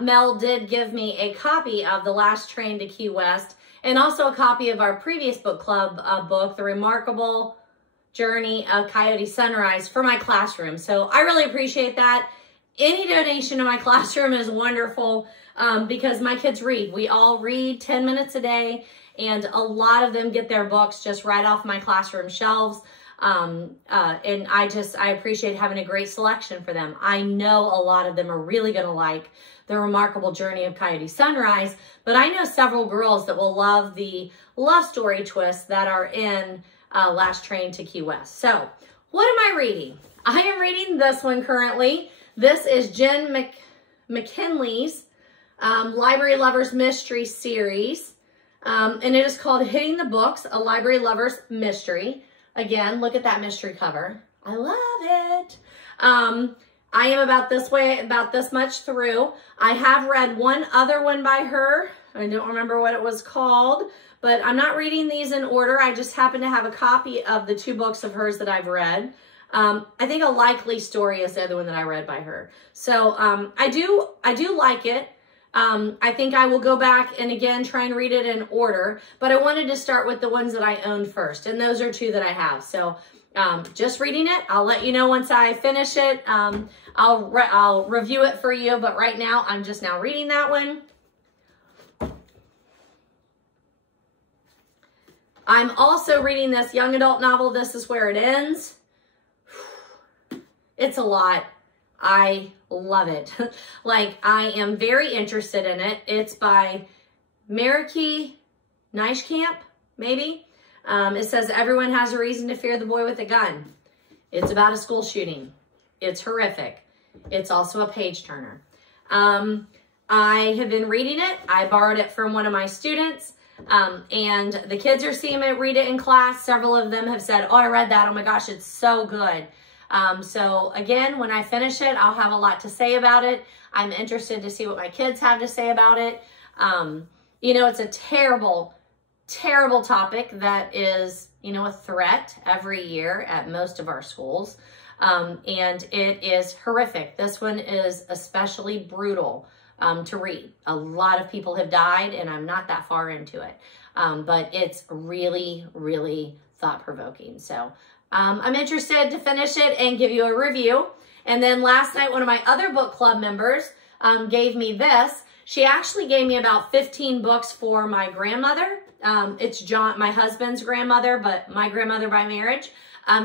Mel did give me a copy of The Last Train to Key West, and also a copy of our previous book club book, The Remarkable journey of Coyote Sunrise for my classroom. So I really appreciate that. Any donation to my classroom is wonderful because my kids read. We all read 10 minutes a day, and a lot of them get their books just right off my classroom shelves. And I appreciate having a great selection for them. I know a lot of them are really going to like The Remarkable Journey of Coyote Sunrise, but I know several girls that will love the love story twists that are in Last Train to Key West. So what am I reading? I am reading this one currently. This is Jen McKinley's Library Lovers Mystery Series, and it is called Hitting the Books, a Library Lovers Mystery. Again, look at that mystery cover. I love it. I am about this much through. I have read one other one by her. I don't remember what it was called, but I'm not reading these in order. I just happen to have a copy of the 2 books of hers that I've read. I think A Likely Story is the other one that I read by her. So I do like it. I think I will go back and again try and read it in order, but I wanted to start with the ones that I owned first, and those are 2 that I have. So just reading it. I'll let you know once I finish it. I'll review it for you, but right now I'm just now reading that one. I'm also reading this young adult novel, This Is Where It Ends. It's a lot. I love it. Like, I am very interested in it. It's by Mariki Nijkamp, maybe. It says, everyone has a reason to fear the boy with a gun. It's about a school shooting. It's horrific. It's also a page turner. I have been reading it. I borrowed it from one of my students. And the kids are seeing me read it in class. Several of them have said, oh, I read that. Oh my gosh, it's so good. So again, when I finish it, I'll have a lot to say about it. I'm interested to see what my kids have to say about it. You know, it's a terrible, terrible topic that is, you know, a threat every year at most of our schools. And it is horrific. This one is especially brutal to read. A lot of people have died, and I'm not that far into it. But it's really, really thought-provoking. So I'm interested to finish it and give you a review. And then last night, one of my other book club members gave me this. She actually gave me about 15 books for my grandmother. It's my husband's grandmother, but my grandmother by marriage.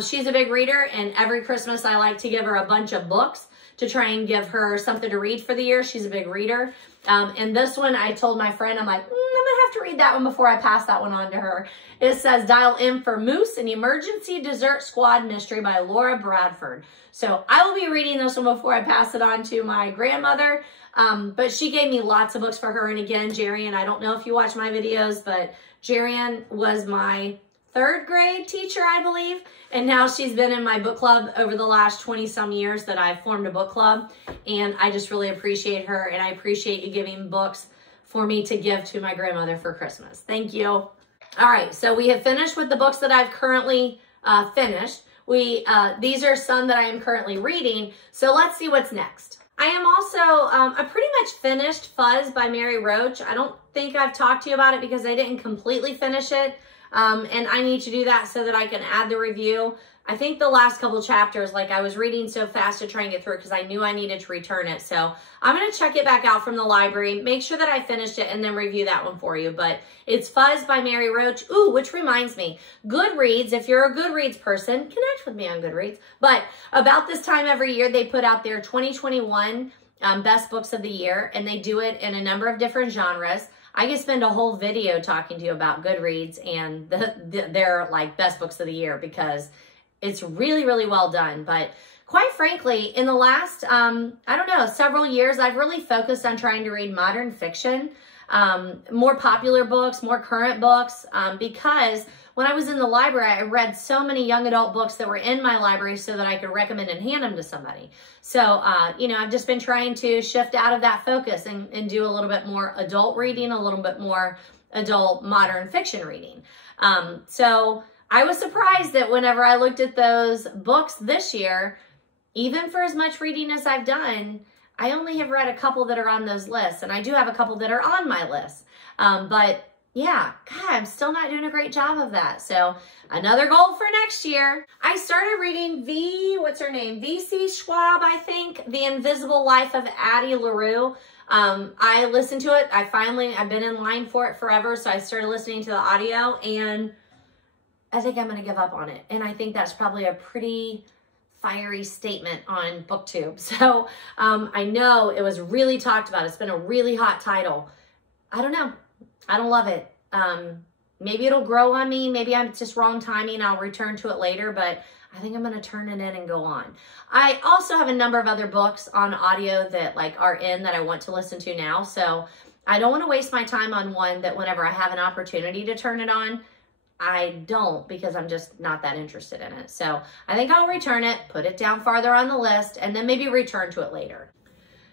She's a big reader, and every Christmas I like to give her a bunch of books to try and give her something to read for the year. She's a big reader. And this one, I told my friend, I'm like, I'm gonna have to read that one before I pass that one on to her. It says, Dial In for Moose, an Emergency Dessert Squad Mystery by Laura Bradford. So I will be reading this one before I pass it on to my grandmother. But she gave me lots of books for her. And again, Jerian, I don't know if you watch my videos, but Jerian was my 3rd grade teacher, I believe. And now she's been in my book club over the last 20 some years that I've formed a book club. And I just really appreciate her. And I appreciate you giving books for me to give to my grandmother for Christmas. Thank you. All right. So we have finished with the books that I've currently finished. These are some that I am currently reading. So let's see what's next. I am also, I pretty much finished Fuzz by Mary Roach. I don't think I've talked to you about it because I didn't completely finish it. And I need to do that so that I can add the review. I think the last couple chapters, like I was reading so fast to try and get through it because I knew I needed to return it. So I'm going to check it back out from the library, make sure that I finished it, and then review that one for you. But it's Fuzz by Mary Roach. Ooh, which reminds me, Goodreads, if you're a Goodreads person, connect with me on Goodreads. But about this time every year, they put out their 2021 best books of the year, and they do it in a number of different genres. I could spend a whole video talking to you about Goodreads and their like best books of the year because it's really, really well done. But quite frankly, in the last, I don't know, several years, I've really focused on trying to read modern fiction, more popular books, more current books, because when I was in the library, I read so many young adult books that were in my library so that I could recommend and hand them to somebody. So, you know, I've just been trying to shift out of that focus and do a little bit more adult reading, a little bit more adult modern fiction reading. So I was surprised that whenever I looked at those books this year, even for as much reading as I've done, I only have read a couple that are on those lists. And I do have a couple that are on my list. But yeah, God, I'm still not doing a great job of that. So another goal for next year. I started reading what's her name? V.C. Schwab, I think, The Invisible Life of Addie LaRue. I listened to it. I've been in line for it forever. So I started listening to the audio and I think I'm going to give up on it. And I think that's probably a pretty fiery statement on BookTube. So I know it was really talked about. It's been a really hot title. I don't know. I don't love it. Maybe it'll grow on me. Maybe I'm just wrong timing. I'll return to it later, but I think I'm going to turn it in and go on. I also have a number of other books on audio that that I want to listen to now. So I don't want to waste my time on one that whenever I have an opportunity to turn it on, I don't, because I'm just not that interested in it. So I think I'll return it, put it down farther on the list, and then maybe return to it later.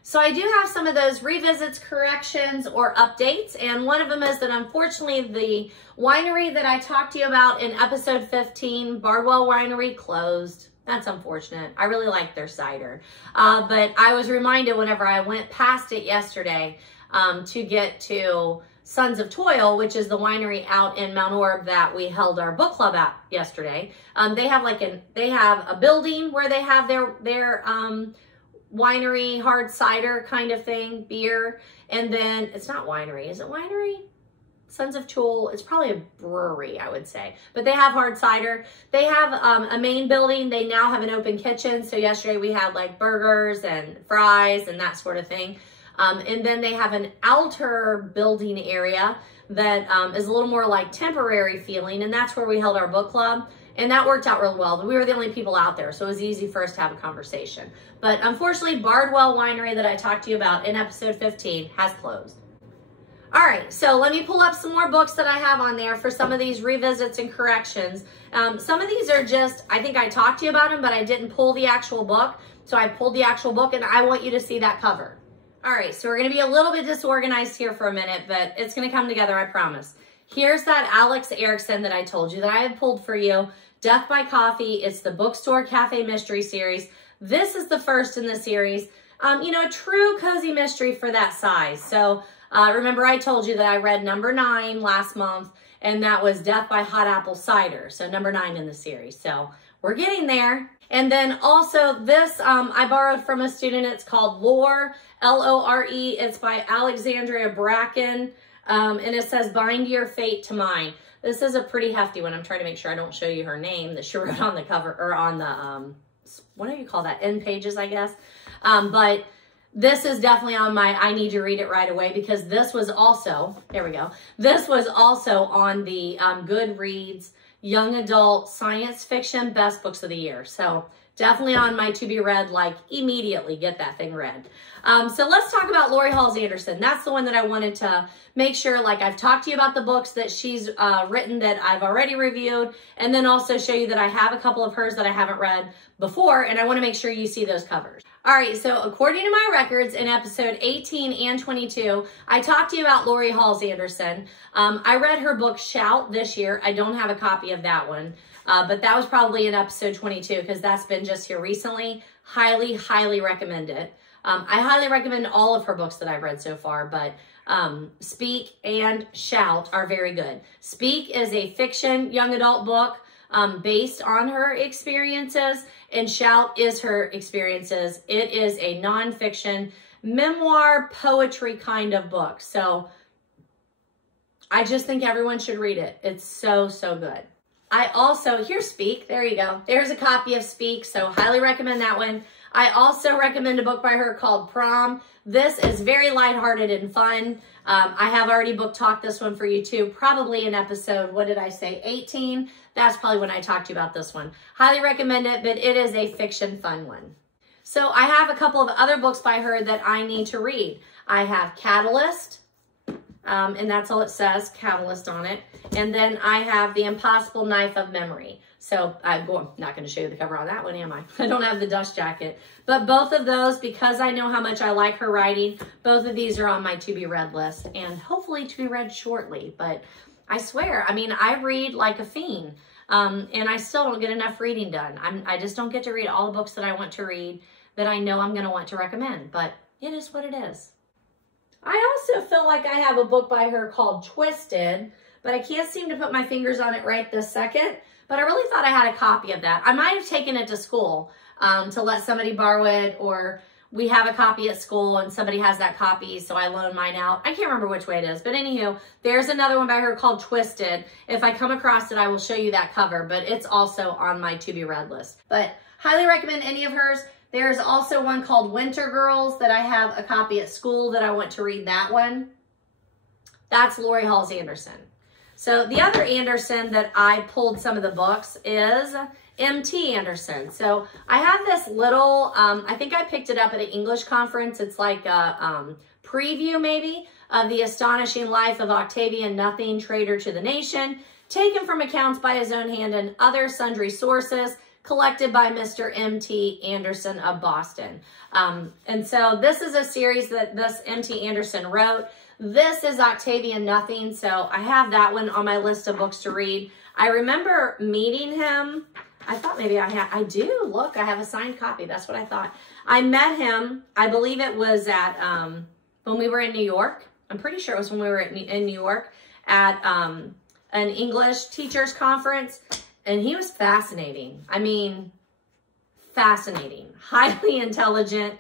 So I do have some of those revisits, corrections, or updates, and one of them is that unfortunately the winery that I talked to you about in episode 15, Bardwell Winery, closed. That's unfortunate. I really like their cider. But I was reminded whenever I went past it yesterday to get to Sons of Toil, which is the winery out in Mount Orb that we held our book club at yesterday. They have a building where they have their winery, hard cider kind of thing, beer. And then it's not winery. Is it winery? Sons of Toil. It's probably a brewery, I would say. But they have hard cider. They have a main building. They now have an open kitchen. So yesterday we had like burgers and fries and that sort of thing. And then they have an outer building area that is a little more like temporary feeling. And that's where we held our book club. And that worked out really well. We were the only people out there, so it was easy for us to have a conversation. But unfortunately, Bardwell Winery that I talked to you about in episode 15 has closed. All right, so let me pull up some more books that I have on there for some of these revisits and corrections. Some of these are just, I think I talked to you about them, but I didn't pull the actual book. So I pulled the actual book, and I want you to see that cover. All right, so we're going to be a little bit disorganized here for a minute, but it's going to come together, I promise. Here's that Alex Erickson that I told you that I had pulled for you. Death by Coffee. It's the Bookstore Cafe Mystery Series. This is the first in the series. You know, a true cozy mystery for that size. So remember I told you that I read number 9 last month, and that was Death by Hot Apple Cider. So number 9 in the series. So we're getting there. And then also this, I borrowed from a student. It's called Lore, L-O-R-E. It's by Alexandria Bracken. And it says, Bind Your Fate to Mine. This is a pretty hefty one. I'm trying to make sure I don't show you her name that she wrote on the cover, or on the, what do you call that? End pages, I guess. But this is definitely on my, I need to read it right away, because this was also, there we go. This was also on the Goodreads Young Adult Science Fiction Best Books of the Year. So definitely on my to be read, like immediately get that thing read. So let's talk about Lori Halls Anderson. That's the one that I wanted to make sure, like I've talked to you about the books that she's written that I've already reviewed, and then also show you that I have a couple of hers that I haven't read before, and I want to make sure you see those covers. All right, so according to my records in episode 18 and 22, I talked to you about Lori Halls Anderson. I read her book Shout this year. I don't have a copy of that one, but that was probably in episode 22 because that's been just here recently. Highly, highly recommend it. I highly recommend all of her books that I've read so far, but Speak and Shout are very good. Speak is a fiction young adult book based on her experiences, and Shout is her experiences. It is a nonfiction memoir poetry kind of book. So I just think everyone should read it. It's so, so good. I also, here's Speak. There you go. There's a copy of Speak, so highly recommend that one. I also recommend a book by her called Prom. This is very lighthearted and fun. I have already book talked this one for you too, probably in episode, what did I say, 18? That's probably when I talked to you about this one. Highly recommend it, but it is a fiction fun one. So I have a couple of other books by her that I need to read. I have Catalyst, and that's all it says, Catalyst on it. And then I have The Impossible Knife of Memory. So I'm not going to show you the cover on that one, am I? I don't have the dust jacket. But both of those, because I know how much I like her writing, both of these are on my to-be-read list, and hopefully to be read shortly. But I swear, I mean, I read like a fiend, and I still don't get enough reading done. I just don't get to read all the books that I want to read that I know I'm going to want to recommend. But it is what it is. I also feel like I have a book by her called Twisted, but I can't seem to put my fingers on it right this second. But I really thought I had a copy of that. I might have taken it to school to let somebody borrow it, or we have a copy at school and somebody has that copy, so I loan mine out. I can't remember which way it is, but anywho, there's another one by her called Twisted. If I come across it, I will show you that cover, but it's also on my to-be-read list. But highly recommend any of hers. There's also one called Winter Girls that I have a copy at school that I want to read that one. That's Lori Halls Anderson. So the other Anderson that I pulled some of the books is M.T. Anderson. So I have this little, I think I picked it up at an English conference. It's like a preview maybe of The Astonishing Life of Octavian Nothing, Traitor to the Nation, taken from accounts by his own hand and other sundry sources, collected by Mr. M.T. Anderson of Boston. And so this is a series that this M.T. Anderson wrote. This is Octavian Nothing, so I have that one on my list of books to read. I remember meeting him. I thought maybe I do. Look, I have a signed copy. That's what I thought. I met him, I believe it was at, when we were in New York. I'm pretty sure it was when we were in New York at an English teachers conference. And he was fascinating. I mean, fascinating. Highly intelligent.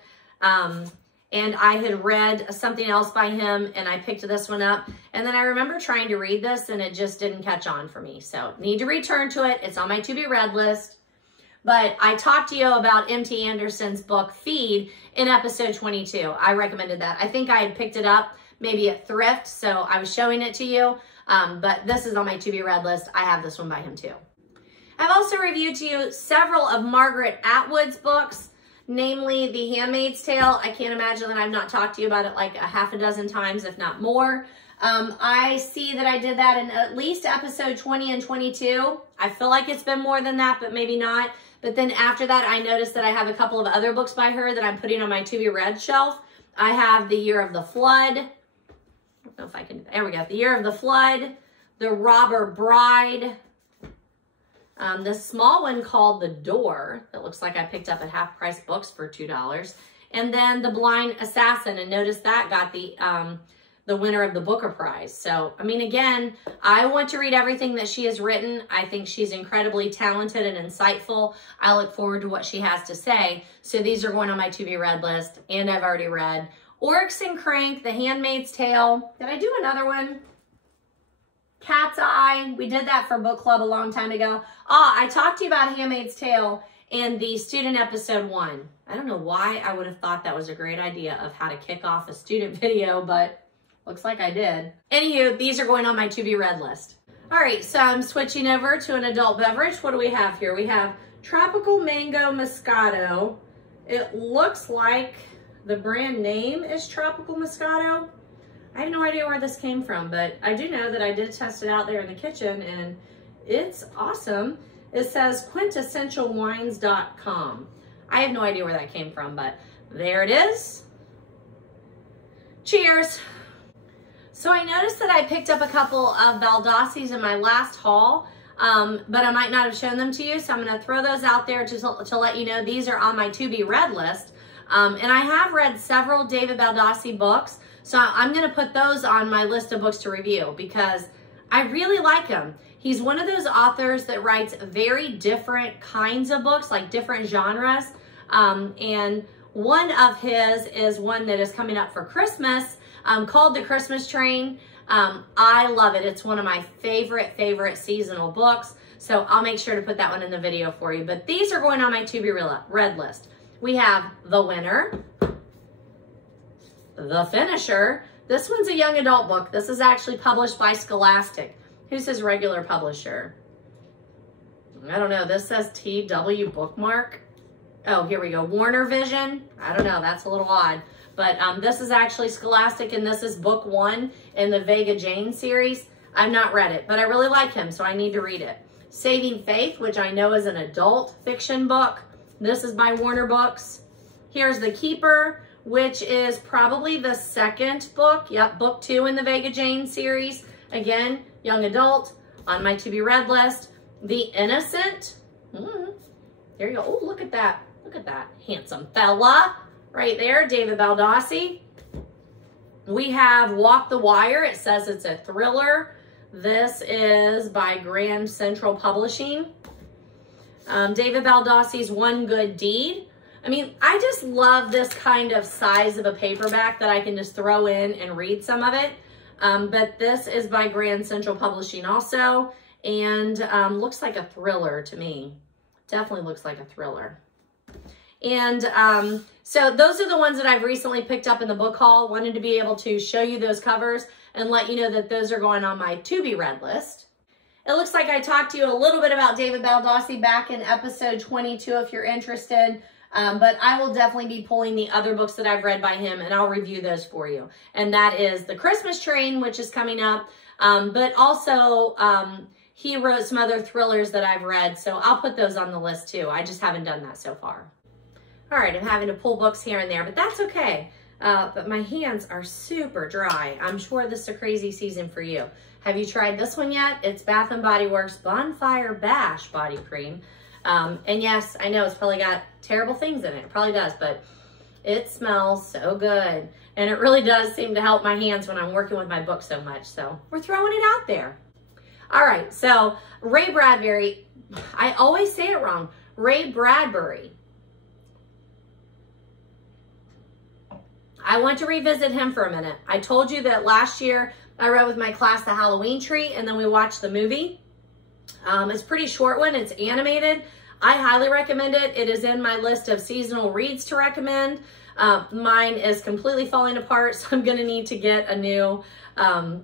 And I had read something else by him, and I picked this one up. And then I remember trying to read this, and it just didn't catch on for me. So need to return to it. It's on my to-be-read list. But I talked to you about M.T. Anderson's book, Feed, in episode 22. I recommended that. I think I had picked it up maybe at Thrift, so I was showing it to you. But this is on my to-be-read list. I have this one by him, too. I've also reviewed to you several of Margaret Atwood's books, namely The Handmaid's Tale. I can't imagine that I've not talked to you about it like a half a dozen times, if not more. I see that I did that in at least episode 20 and 22. I feel like it's been more than that, but maybe not. But then after that, I noticed that I have a couple of other books by her that I'm putting on my to-be-read shelf. I have The Year of the Flood. I don't know if I can, there we go. The Year of the Flood, The Robber Bride, this small one called The Door that looks like I picked up at Half Price Books for $2. And then The Blind Assassin, and notice that got the winner of the Booker Prize. So, I mean, again, I want to read everything that she has written. I think she's incredibly talented and insightful. I look forward to what she has to say. So these are going on my to-be-read list, and I've already read Oryx and Crank, The Handmaid's Tale. Did I do another one? Cat's Eye. We did that for book club a long time ago. I talked to you about Handmaid's Tale in the student episode 1. I don't know why I would have thought that was a great idea of how to kick off a student video, but looks like I did. Anywho, these are going on my to-be-read list. All right, so I'm switching over to an adult beverage. What do we have here? We have Tropical Mango Moscato. It looks like the brand name is Tropical Moscato. I have no idea where this came from, but I do know that I did test it out there in the kitchen, and it's awesome. It says quintessentialwines.com. I have no idea where that came from, but there it is. Cheers. So I noticed that I picked up a couple of Baldassis in my last haul, but I might not have shown them to you, so I'm going to throw those out there to let you know these are on my to-be-read list. And I have read several David Baldassi books, so I'm going to put those on my list of books to review because I really like him. He's one of those authors that writes very different kinds of books, like different genres. And one of his is one that is coming up for Christmas called The Christmas Train. I love it. It's one of my favorite seasonal books. So I'll make sure to put that one in the video for you. But these are going on my to-be-read list. We have The Winner, The Finisher. This one's a young adult book. This is actually published by Scholastic. Who's his regular publisher? I don't know. This says TW Bookmark. Oh, here we go. Warner Vision. I don't know. That's a little odd. But this is actually Scholastic, and this is book 1 in the Vega Jane series. I've not read it, but I really like him, so I need to read it. Saving Faith, which I know is an adult fiction book. This is by Warner Books. Here's The Keeper, which is probably the second book. Yep, book 2 in the Vega Jane series. Again, young adult on my to-be-read list. The Innocent. There you go. Oh, look at that. Look at that handsome fella right there, David Baldassi. We have Walk the Wire. It says it's a thriller. This is by Grand Central Publishing. David Baldassi's One Good Deed. I mean, I just love this kind of size of a paperback that I can just throw in and read some of it. But this is by Grand Central Publishing also, and looks like a thriller to me. Definitely looks like a thriller. And so those are the ones that I've recently picked up in the book haul. Wanted to be able to show you those covers and let you know that those are going on my to-be-read list. It looks like I talked to you a little bit about David Baldassi back in episode 22 if you're interested. But I will definitely be pulling the other books that I've read by him, and I'll review those for you. And that is The Christmas Train, which is coming up. But also, he wrote some other thrillers that I've read, so I'll put those on the list too. I just haven't done that so far. All right, I'm having to pull books here and there, but that's okay. But my hands are super dry. I'm sure this is a crazy season for you. Have you tried this one yet? It's Bath & Body Works Bonfire Bash Body Cream. And yes, I know it's probably got terrible things in it. It probably does, but it smells so good. And it really does seem to help my hands when I'm working with my book so much. So we're throwing it out there. All right, so Ray Bradbury, I always say it wrong. Ray Bradbury. I want to revisit him for a minute. I told you that last year I read with my class The Halloween Tree, and then we watched the movie. It's a pretty short one. It's animated. I highly recommend it. It is in my list of seasonal reads to recommend. Mine is completely falling apart, so I'm going to need to get a new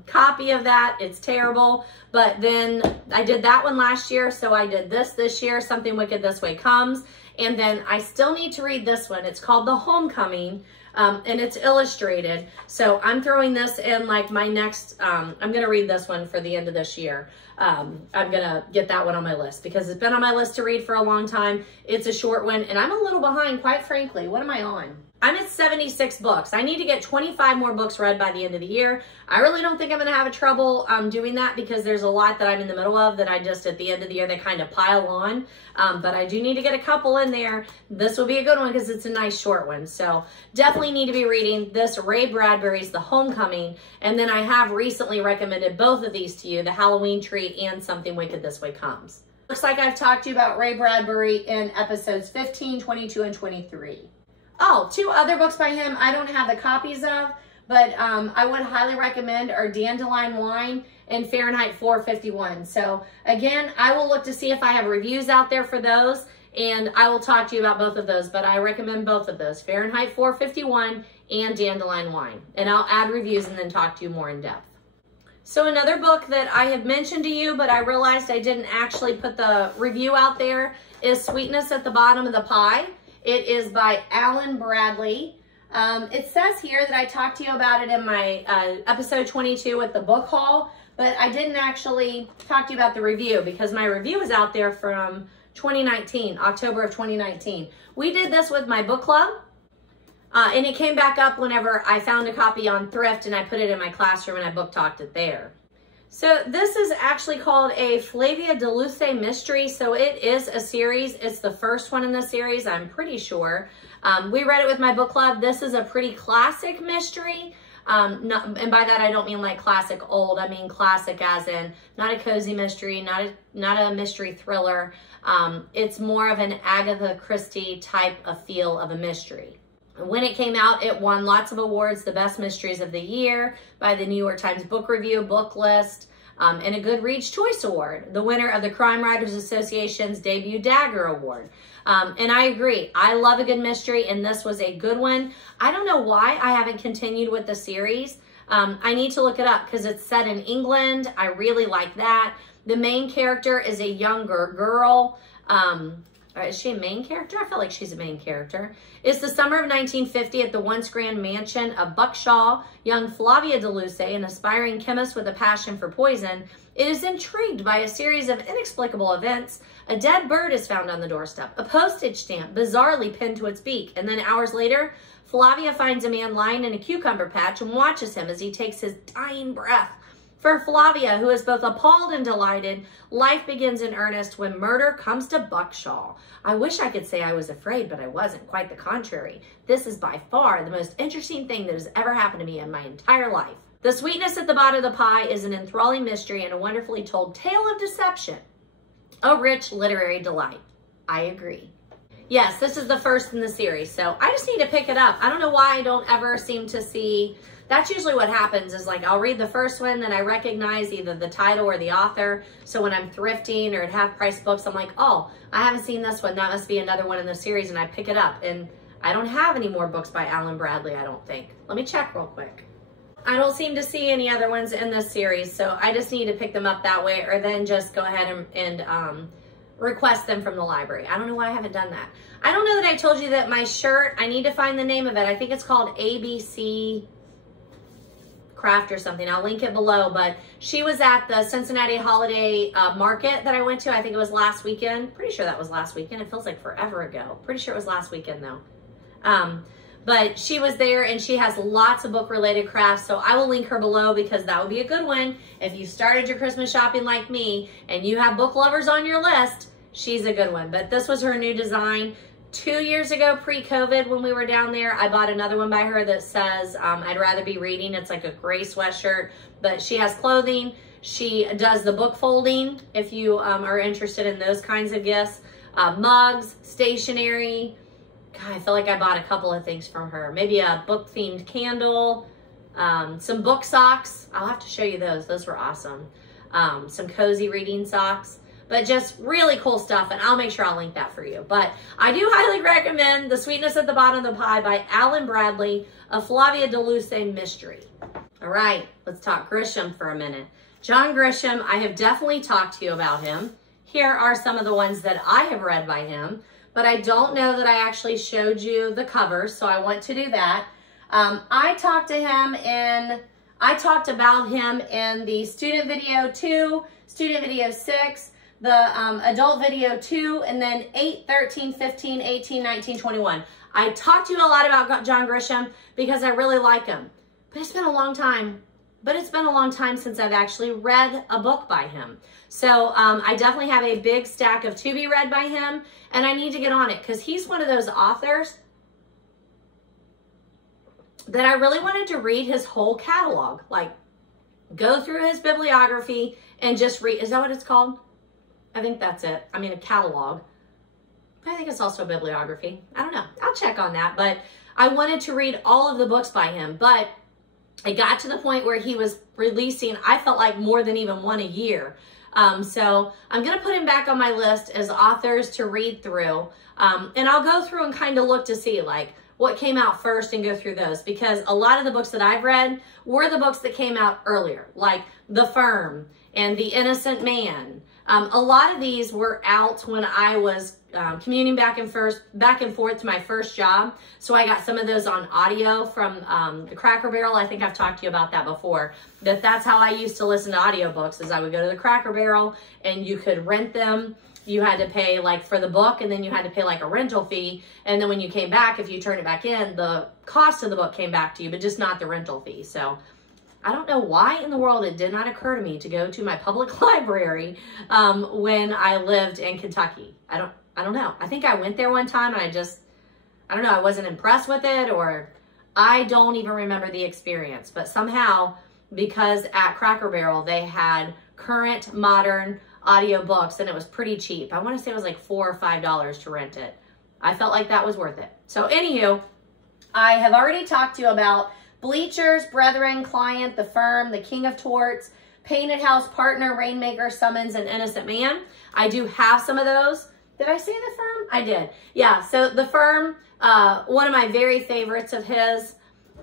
copy of that. It's terrible. But then I did that one last year, so I did this year, Something Wicked This Way Comes. And then I still need to read this one. It's called The Homecoming, and it's illustrated. So I'm throwing this in like my next, I'm going to read this one for the end of this year. I'm going to get that one on my list because it's been on my list to read for a long time. It's a short one, and I'm a little behind, quite frankly. What am I on? I'm at 76 books. I need to get 25 more books read by the end of the year. I really don't think I'm going to have trouble doing that because there's a lot that I'm in the middle of that I just, at the end of the year, they kind of pile on. But I do need to get a couple in there. This will be a good one because it's a nice short one. So definitely need to be reading this Ray Bradbury's The Homecoming. And then I have recently recommended both of these to you, The Halloween Tree and Something Wicked This Way Comes. Looks like I've talked to you about Ray Bradbury in episodes 15, 22, and 23. Oh, two other books by him I don't have the copies of, but I would highly recommend are Dandelion Wine and Fahrenheit 451. So again, I will look to see if I have reviews out there for those, and I will talk to you about both of those, but I recommend both of those, Fahrenheit 451 and Dandelion Wine. And I'll add reviews and then talk to you more in depth. So another book that I have mentioned to you, but I realized I didn't actually put the review out there, is Sweetness at the Bottom of the Pie. It is by Alan Bradley. It says here that I talked to you about it in my episode 22 with the book haul, but I didn't actually talk to you about the review because my review is out there from 2019, October of 2019. We did this with my book club, and it came back up whenever I found a copy on Thrift and I put it in my classroom and I book talked it there. So this is actually called a Flavia de Luce mystery. So it is a series. It's the first one in the series, I'm pretty sure. We read it with my book club. This is a pretty classic mystery. And by that I don't mean like classic old. I mean classic as in not a cozy mystery, not a mystery thriller. It's more of an Agatha Christie type of feel of a mystery. When it came out, it won lots of awards, the Best Mysteries of the Year by the New York Times Book Review, Book List, and a Goodreads Choice Award, the winner of the Crime Writers Association's debut Dagger Award. And I agree. I love a good mystery, and this was a good one. I don't know why I haven't continued with the series. I need to look it up because it's set in England. I really like that. The main character is a younger girl. Is she a main character? I feel like she's a main character. It's the summer of 1950 at the once grand mansion of Buckshaw. Young Flavia de Luce, an aspiring chemist with a passion for poison, is intrigued by a series of inexplicable events. A dead bird is found on the doorstep, a postage stamp bizarrely pinned to its beak, and then hours later, Flavia finds a man lying in a cucumber patch and watches him as he takes his dying breath. For Flavia, who is both appalled and delighted, life begins in earnest when murder comes to Buckshaw. I wish I could say I was afraid, but I wasn't. Quite the contrary. This is by far the most interesting thing that has ever happened to me in my entire life. The sweetness at the bottom of the pie is an enthralling mystery and a wonderfully told tale of deception. A rich literary delight. I agree. Yes, this is the first in the series, so I just need to pick it up. I don't know why I don't ever seem to see... That's usually what happens is like I'll read the first one, then I recognize either the title or the author. So when I'm thrifting or at half-price books, I'm like, oh, I haven't seen this one. That must be another one in the series, and I pick it up. And I don't have any more books by Alan Bradley, I don't think. Let me check real quick. I don't seem to see any other ones in this series, so I just need to pick them up that way or then just go ahead and request them from the library. I don't know why I haven't done that. I don't know that I told you that my shirt, I need to find the name of it. I think it's called ABC Craft or something. I'll link it below, but she was at the Cincinnati Holiday Market that I went to. I think it was last weekend. Pretty sure that was last weekend. It feels like forever ago. Pretty sure it was last weekend though. But she was there and she has lots of book related crafts. So I will link her below because that would be a good one. If you started your Christmas shopping like me and you have book lovers on your list, she's a good one. But this was her new design. 2 years ago, pre-COVID, when we were down there, I bought another one by her that says, I'd rather be reading. It's like a gray sweatshirt, but she has clothing. She does the book folding if you are interested in those kinds of gifts. Mugs, stationery. God, I feel like I bought a couple of things from her. Maybe a book-themed candle, some book socks. I'll have to show you those. Those were awesome. Some cozy reading socks. But just really cool stuff, and I'll make sure I'll link that for you. But I do highly recommend The Sweetness at the Bottom of the Pie by Alan Bradley, a Flavia DeLuce mystery. All right, let's talk Grisham for a minute. John Grisham, I have definitely talked to you about him. Here are some of the ones that I have read by him, but I don't know that I actually showed you the covers, so I want to do that. I talked about him in the student video 2, student video 6, the adult video 2, and then 8, 13, 15, 18, 19, 21. I talked to you a lot about John Grisham because I really like him. But it's been a long time. Since I've actually read a book by him. So I definitely have a big stack of to be read by him, and I need to get on it because he's one of those authors that I really wanted to read his whole catalog. Like, go through his bibliography and just read. Is that what it's called? I think that's it. I mean, a catalog. I think it's also a bibliography. I don't know. I'll check on that. But I wanted to read all of the books by him. But it got to the point where he was releasing, I felt like, more than even one a year. So I'm going to put him back on my list as authors to read through. And I'll go through and kind of look to see, like, what came out first and go through those. Because a lot of the books that I've read were the books that came out earlier. Like The Firm and The Innocent Man. A lot of these were out when I was commuting back and forth to my first job. So I got some of those on audio from the Cracker Barrel. I think I've talked to you about that before. That's how I used to listen to audiobooks, is I would go to the Cracker Barrel and you could rent them. You had to pay like for the book, and then you had to pay like a rental fee. And then when you came back, if you turned it back in, the cost of the book came back to you, but just not the rental fee. So I don't know why in the world it did not occur to me to go to my public library when I lived in Kentucky. I don't know. I think I went there one time and I don't know, I wasn't impressed with it, or I don't even remember the experience. But somehow, because at Cracker Barrel, they had current modern audio books and it was pretty cheap. I want to say it was like $4 or $5 to rent it. I felt like that was worth it. So anywho, I have already talked to you about Bleachers, Brethren, Client, The Firm, The King of Torts, Painted House, Partner, Rainmaker, Summons, and Innocent Man. I do have some of those. Did I say The Firm? I did. Yeah, so The Firm, one of my very favorites of his.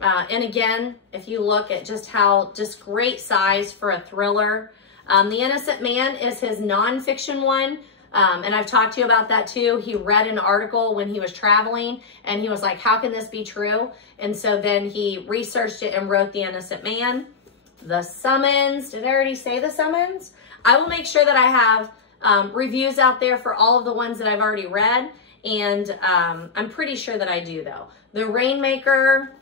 And again, if you look at just great size for a thriller. The Innocent Man is his nonfiction one. And I've talked to you about that too. He read an article when he was traveling and he was like, how can this be true? And so then he researched it and wrote The Innocent Man. The Summons, did I already say The Summons? I will make sure that I have reviews out there for all of the ones that I've already read. And I'm pretty sure that I do though. The Rainmaker,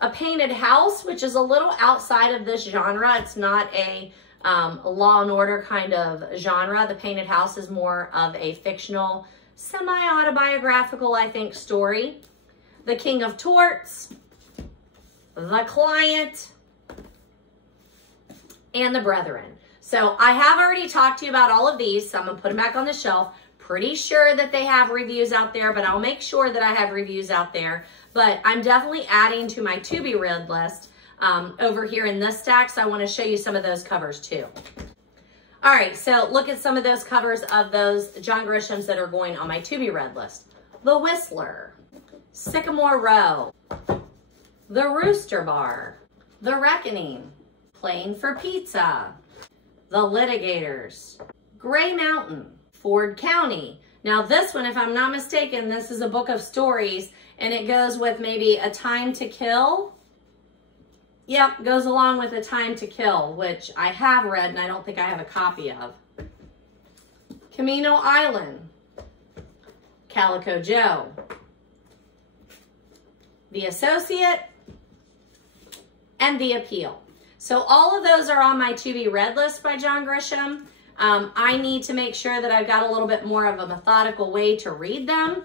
A Painted House, which is a little outside of this genre. It's not a Law and Order kind of genre. The Painted House is more of a fictional, semi-autobiographical, I think, story. The King of Torts, The Client, and The Brethren. So I have already talked to you about all of these, so I'm gonna put them back on the shelf. Pretty sure that they have reviews out there, but I'll make sure that I have reviews out there. But I'm definitely adding to my to-be-read list over here in this stack, so I want to show you some of those covers too. All right, so look at some of those covers of those John Grishams that are going on my to-be-read list. The Whistler, Sycamore Row, The Rooster Bar, The Reckoning, Playing for Pizza, The Litigators, Gray Mountain, Ford County. Now this one, if I'm not mistaken, this is a book of stories, and it goes with maybe A Time to Kill. Yep, goes along with A Time to Kill, which I have read and I don't think I have a copy of. Camino Island, Calico Joe, The Associate, and The Appeal. So all of those are on my to-be-read list by John Grisham. I need to make sure that I've got a little bit more of a methodical way to read them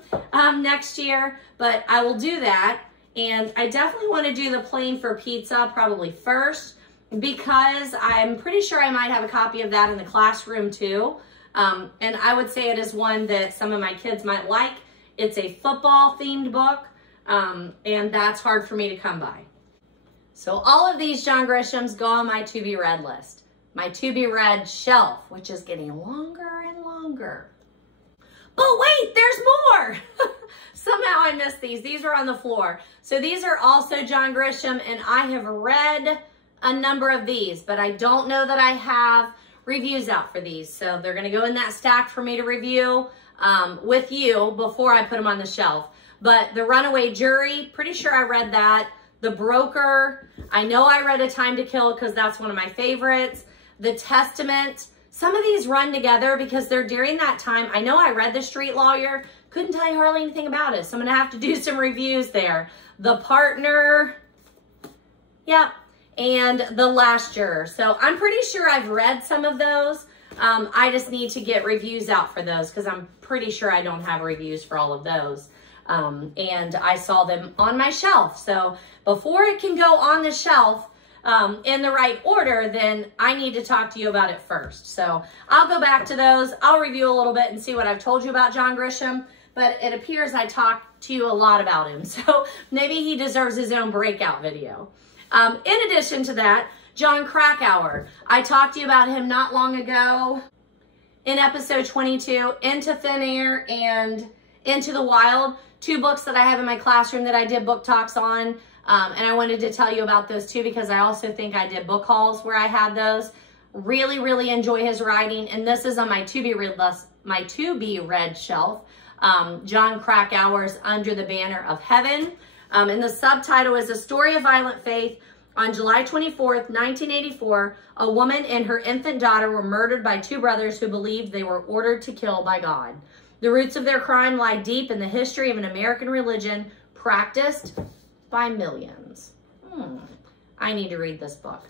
next year, but I will do that. And I definitely want to do the Playing for Pizza probably first, because I'm pretty sure I might have a copy of that in the classroom too. And I would say it is one that some of my kids might like. It's a football themed book, and that's hard for me to come by. So all of these John Grishams go on my to-be-read list. My to-be-read shelf, which is getting longer and longer. But wait, there's more. Somehow I missed these. These are on the floor. So these are also John Grisham, and I have read a number of these, but I don't know that I have reviews out for these. So they're going to go in that stack for me to review with you before I put them on the shelf. But The Runaway Jury, pretty sure I read that. The Broker, I know I read A Time to Kill because that's one of my favorites. The Testament, some of these run together because they're during that time. I know I read The Street Lawyer, couldn't tell you hardly anything about it, so I'm gonna have to do some reviews there. The Partner, yep, and The Last Juror. So I'm pretty sure I've read some of those. I just need to get reviews out for those because I'm pretty sure I don't have reviews for all of those. And I saw them on my shelf. So before it can go on the shelf in the right order, then I need to talk to you about it first. So I'll go back to those. I'll review a little bit and see what I've told you about John Grisham, but it appears I talked to you a lot about him. So maybe he deserves his own breakout video. In addition to that, John Krakauer. I talked to you about him not long ago in episode 22, Into Thin Air and Into the Wild, two books that I have in my classroom that I did book talks on. And I wanted to tell you about those too, because I also think I did book hauls where I had those. Really, really enjoy his writing. And this is on my to-be-read list, my to-be-read shelf. John Krakauer's Under the Banner of Heaven. And the subtitle is A Story of Violent Faith. On July 24th, 1984, a woman and her infant daughter were murdered by two brothers who believed they were ordered to kill by God. The roots of their crime lie deep in the history of an American religion practiced by millions. I need to read this book.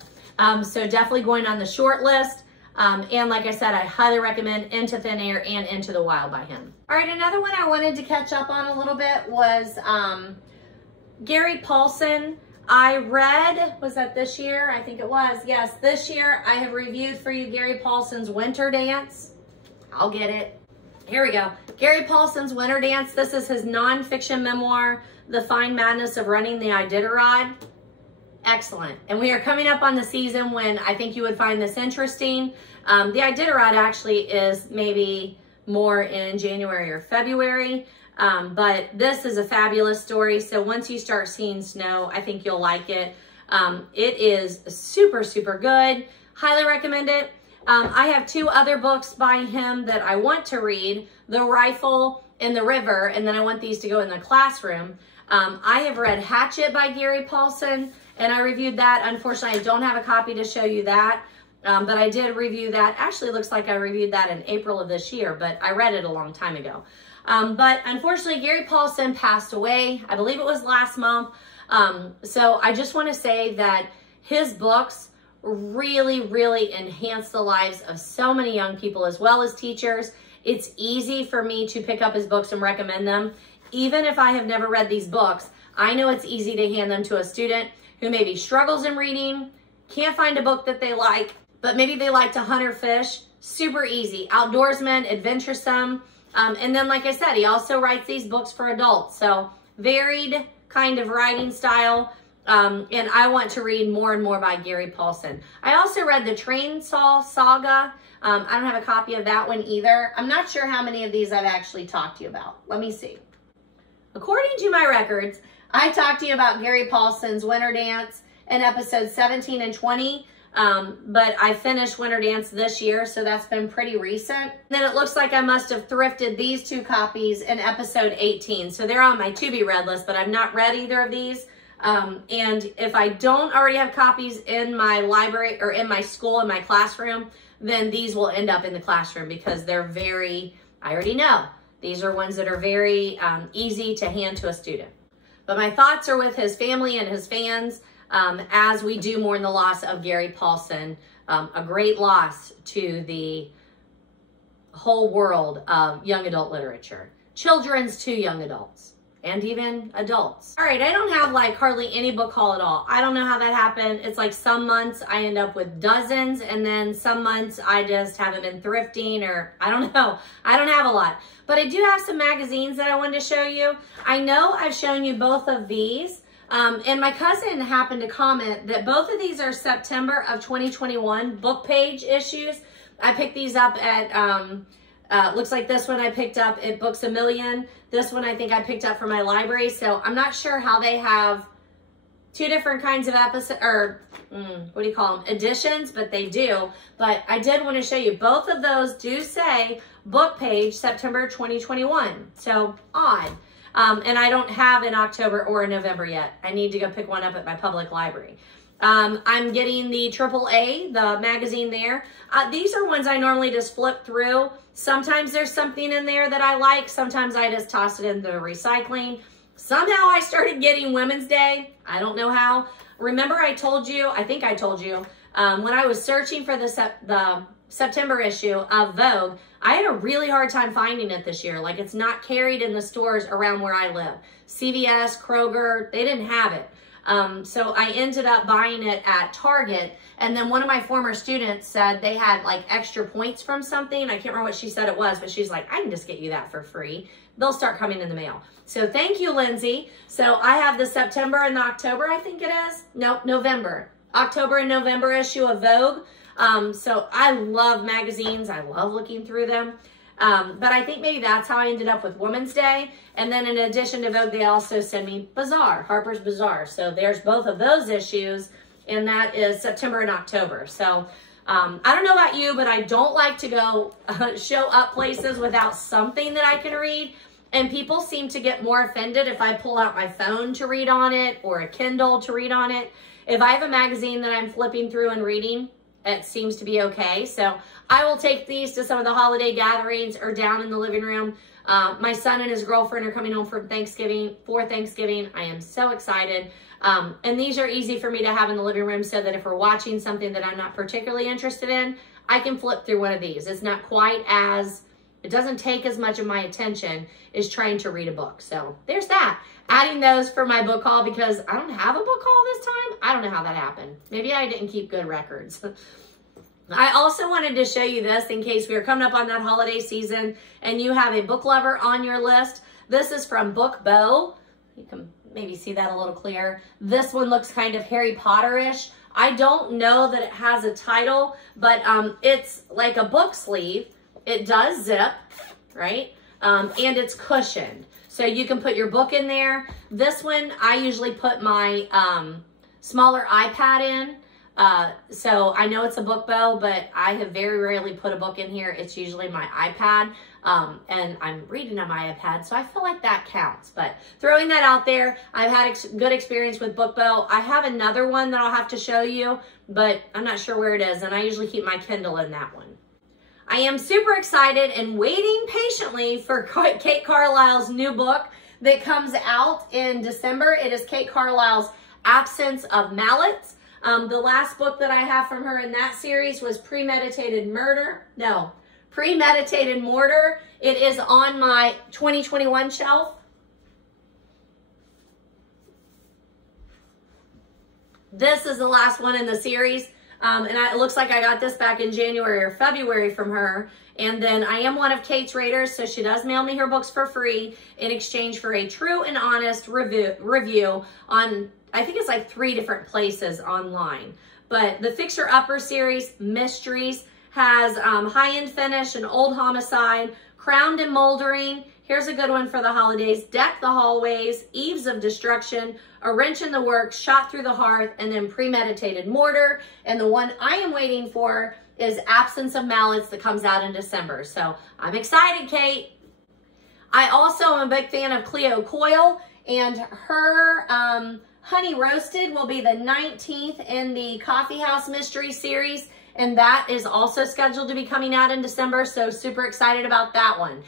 So definitely going on the short list. And like I said, I highly recommend Into Thin Air and Into the Wild by him. All right, another one I wanted to catch up on a little bit was Gary Paulsen. I read, was that this year? I think it was. Yes, this year I have reviewed for you Gary Paulsen's Winter Dance. I'll get it. Here we go. Gary Paulsen's Winter Dance. This is his nonfiction memoir, The Fine Madness of Running the Iditarod. Excellent. And we are coming up on the season when I think you would find this interesting. The Iditarod actually is maybe more in January or February. But this is a fabulous story. So once you start seeing snow, I think you'll like it. It is super, super good. Highly recommend it. I have two other books by him that I want to read, The Rifle and The River, and then I want these to go in the classroom. I have read Hatchet by Gary Paulsen, and I reviewed that. Unfortunately, I don't have a copy to show you that, but I did review that. Actually, it looks like I reviewed that in April of this year, but I read it a long time ago. But unfortunately, Gary Paulsen passed away. I believe it was last month. So I just want to say that his books really, really enhance the lives of so many young people as well as teachers. It's easy for me to pick up his books and recommend them. Even if I have never read these books, I know it's easy to hand them to a student who maybe struggles in reading, can't find a book that they like, but maybe they like to hunt or fish. Super easy. Outdoorsman, adventuresome. And then, like I said, he also writes these books for adults. So varied kind of writing style. And I want to read more and more by Gary Paulsen. I also read the Trainsaw Saga. I don't have a copy of that one either. I'm not sure how many of these I've actually talked to you about. Let me see. According to my records, I talked to you about Gary Paulsen's Winter Dance in episodes 17 and 20. But I finished Winter Dance this year, so that's been pretty recent. Then it looks like I must have thrifted these 2 copies in episode 18. So they're on my to-be-read list, but I've not read either of these. And if I don't already have copies in my library or in my school, in my classroom, then these will end up in the classroom because they're very, I already know, these are ones that are very easy to hand to a student. But my thoughts are with his family and his fans as we do mourn the loss of Gary Paulsen, a great loss to the whole world of young adult literature, children's to young adults. And even adults. All right, I don't have like hardly any book haul at all. I don't know how that happened. It's like some months I end up with dozens, and then some months I just haven't been thrifting, or I don't know. I don't have a lot. But I do have some magazines that I wanted to show you. I know I've shown you both of these, and my cousin happened to comment that both of these are September of 2021 book page issues. I picked these up at looks like this one I picked up at Books A Million. This one I think I picked up for my library. So I'm not sure how they have 2 different kinds of episodes, or what do you call them, editions, but they do. But I did want to show you both of those do say book page September 2021. So odd. And I don't have in October or in November yet. I need to go pick one up at my public library. I'm getting the AAA, the magazine there. These are ones I normally just flip through. Sometimes there's something in there that I like. Sometimes I just toss it in the recycling. Somehow I started getting Women's Day. I don't know how. Remember I told you, I think I told you, when I was searching for the September issue of Vogue, I had a really hard time finding it this year. Like, it's not carried in the stores around where I live. CVS, Kroger, they didn't have it. So I ended up buying it at Target, and then one of my former students said they had like extra points from something. I can't remember what she said it was, but she's like, I can just get you that for free. They'll start coming in the mail. So thank you, Lindsay. So I have the September and the October, I think it is. Nope, November. October and November issue of Vogue. So I love magazines. I love looking through them. But I think maybe that's how I ended up with Women's Day. And then in addition to Vogue, they also send me Bazaar, Harper's Bazaar. So there's both of those issues, and that is September and October. So I don't know about you, but I don't like to go show up places without something that I can read. And people seem to get more offended if I pull out my phone to read on it or a Kindle to read on it. If I have a magazine that I'm flipping through and reading, it seems to be okay. So I will take these to some of the holiday gatherings or down in the living room. My son and his girlfriend are coming home for Thanksgiving. I am so excited. And these are easy for me to have in the living room so that if we're watching something that I'm not particularly interested in, I can flip through one of these. It's not quite as, it doesn't take as much of my attention as trying to read a book. So there's that. Adding those for my book haul because I don't have a book haul this time. I don't know how that happened. Maybe I didn't keep good records. I also wanted to show you this in case we are coming up on that holiday season and you have a book lover on your list. This is from Book Bow. You can maybe see that a little clearer. This one looks kind of Harry Potter-ish. I don't know that it has a title, but it's like a book sleeve. It does zip, right? And it's cushioned. So you can put your book in there. This one, I usually put my smaller iPad in. So I know it's a Book Bow, but I have very rarely put a book in here. It's usually my iPad, and I'm reading on my iPad, so I feel like that counts. But throwing that out there, I've had good experience with Book Bow. I have another one that I'll have to show you, but I'm not sure where it is, and I usually keep my Kindle in that one. I am super excited and waiting patiently for Kate Carlisle's new book. that comes out in December. It is Kate Carlisle's Absence of Mallets. The last book that I have from her in that series was Premeditated Murder. No, Premeditated Mortar. It is on my 2021 shelf. This is the last one in the series. And it looks like I got this back in January or February from her. And then I am one of Kate's raters, so she does mail me her books for free in exchange for a true and honest review on, I think it's like 3 different places online. But the Fixer Upper series, Mysteries, has High-End Finish, An Old Homicide, Crowned and Moldering. Here's a good one for the holidays. Deck the Hallways, Eves of Destruction, A Wrench in the Works, Shot Through the Hearth, and then Premeditated Mortar. And the one I am waiting for is Absence of Mallets that comes out in December. So I'm excited, Kate. I also am a big fan of Cleo Coyle, and her Honey Roasted will be the 19th in the Coffee House Mystery series. And that is also scheduled to be coming out in December. So super excited about that one.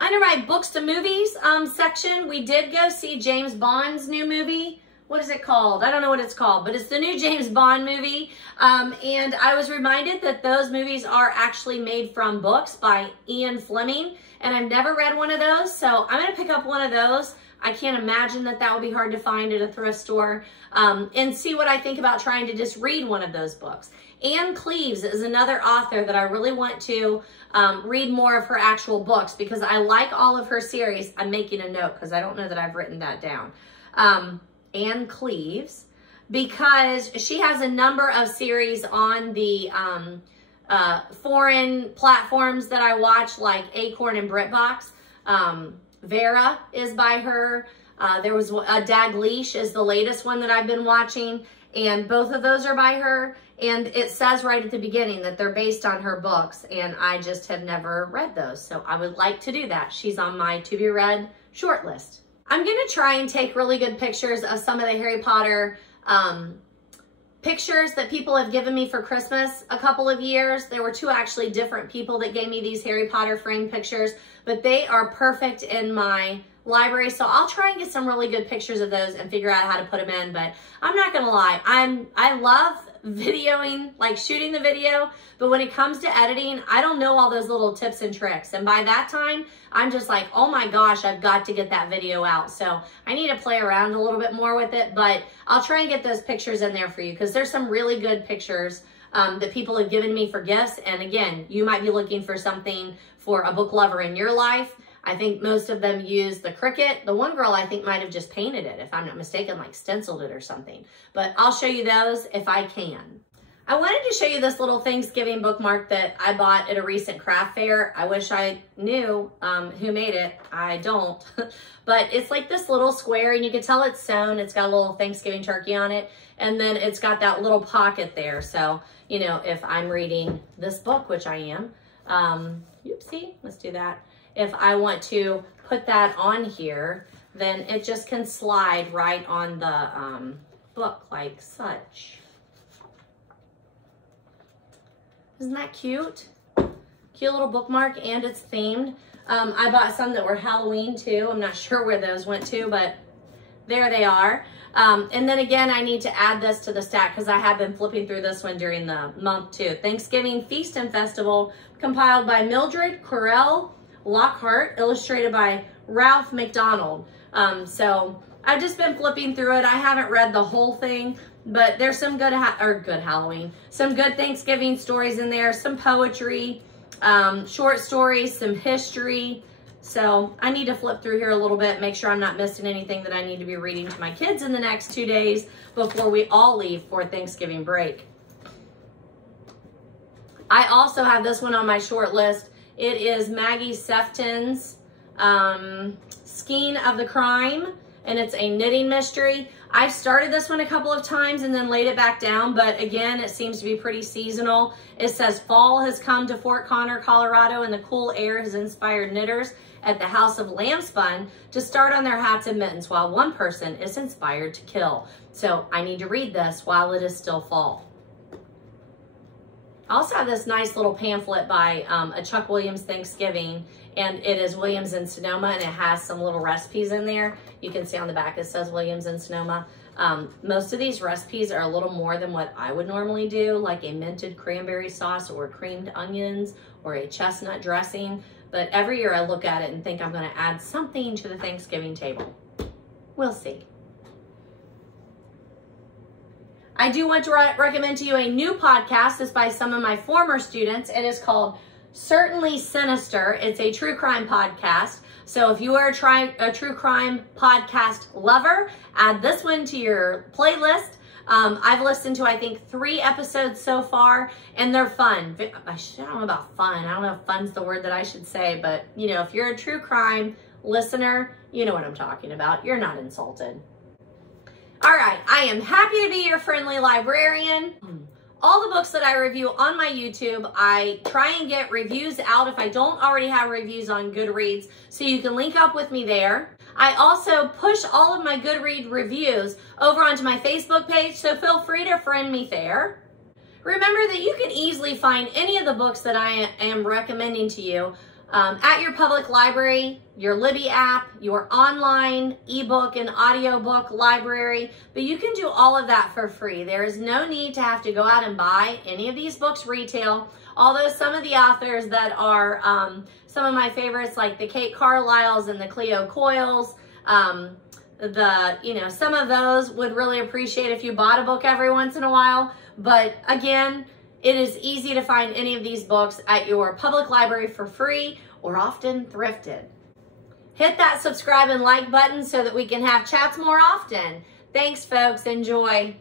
Under my books to movies section, we did go see James Bond's new movie. What is it called? I don't know what it's called, but it's the new James Bond movie. And I was reminded that those movies are actually made from books by Ian Fleming. And I've never read one of those, so I'm going to pick up one of those. I can't imagine that that would be hard to find at a thrift store. And see what I think about trying to just read one of those books. Anne Cleeves is another author that I really want to read more of her actual books because I like all of her series. I'm making a note because I don't know that I've written that down. Anne Cleeves, because she has a number of series on the foreign platforms that I watch, like Acorn and BritBox. Vera is by her. There was Dalgleish is the latest one that I've been watching, and both of those are by her. And it says right at the beginning that they're based on her books, and I just have never read those. So I would like to do that. She's on my to-be-read short list. I'm going to try and take really good pictures of some of the Harry Potter pictures that people have given me for Christmas a couple of years. There were 2 actually different people that gave me these Harry Potter framed pictures, but they are perfect in my library. So I'll try and get some really good pictures of those and figure out how to put them in. But I'm not going to lie. I love videoing, like shooting the video, but when it comes to editing, I don't know all those little tips and tricks. And by that time, I'm just like, oh my gosh, I've got to get that video out. So I need to play around a little bit more with it, but I'll try and get those pictures in there for you because there's some really good pictures that people have given me for gifts. And again, you might be looking for something for a book lover in your life. I think most of them use the Cricut. The one girl I think might have just painted it, if I'm not mistaken, like stenciled it or something. But I'll show you those if I can. I wanted to show you this little Thanksgiving bookmark that I bought at a recent craft fair. I wish I knew who made it. I don't. But it's like this little square, and you can tell it's sewn. It's got a little Thanksgiving turkey on it. And then it's got that little pocket there. So, you know, if I'm reading this book, which I am, oopsie, let's do that. If I want to put that on here, then it just can slide right on the book like such. Isn't that cute? Cute little bookmark, and it's themed. I bought some that were Halloween too. I'm not sure where those went to, but there they are. And then again, I need to add this to the stack because I have been flipping through this one during the month too. Thanksgiving Feast and Festival, compiled by Mildred Correll Lockhart, illustrated by Ralph McDonald. So I've just been flipping through it. I haven't read the whole thing, but there's some good Halloween, some good Thanksgiving stories in there, some poetry, short stories, some history. So I need to flip through here a little bit, make sure I'm not missing anything that I need to be reading to my kids in the next 2 days before we all leave for Thanksgiving break. I also have this one on my short list. It is Maggie Sefton's Skein of the Crime, and it's a knitting mystery. I've started this one a couple of times and then laid it back down, but again, it seems to be pretty seasonal. It says fall has come to Fort Connor, Colorado, and the cool air has inspired knitters at the House of Lambspun to start on their hats and mittens while one person is inspired to kill. So I need to read this while it is still fall. I also have this nice little pamphlet by a Chuck Williams Thanksgiving, and it is Williams and Sonoma, and it has some little recipes in there. You can see on the back it says Williams and Sonoma. Most of these recipes are a little more than what I would normally do, like a minted cranberry sauce or creamed onions or a chestnut dressing. But every year I look at it and think I'm going to add something to the Thanksgiving table. We'll see. I do want to recommend to you a new podcast. It's by some of my former students. It is called Certainly Sinister. It's a true crime podcast. So if you are a true crime podcast lover, add this one to your playlist. I've listened to, I think, 3 episodes so far, and they're fun. I don't know about fun. I don't know if fun's the word that I should say, but, you know, if you're a true crime listener, you know what I'm talking about. You're not insulted. All right, I am happy to be your friendly librarian. All the books that I review on my YouTube, I try and get reviews out if I don't already have reviews on Goodreads, so you can link up with me there. I also push all of my Goodreads reviews over onto my Facebook page, so feel free to friend me there. Remember that you can easily find any of the books that I am recommending to you at your public library, your Libby app, your online ebook and audiobook library, but you can do all of that for free. There is no need to have to go out and buy any of these books retail, although some of the authors that are some of my favorites, like the Kate Carlisles and the Cleo Coyles, some of those would really appreciate if you bought a book every once in a while. But again, it is easy to find any of these books at your public library for free or often thrifted. Hit that subscribe and like button so that we can have chats more often. Thanks, folks. Enjoy.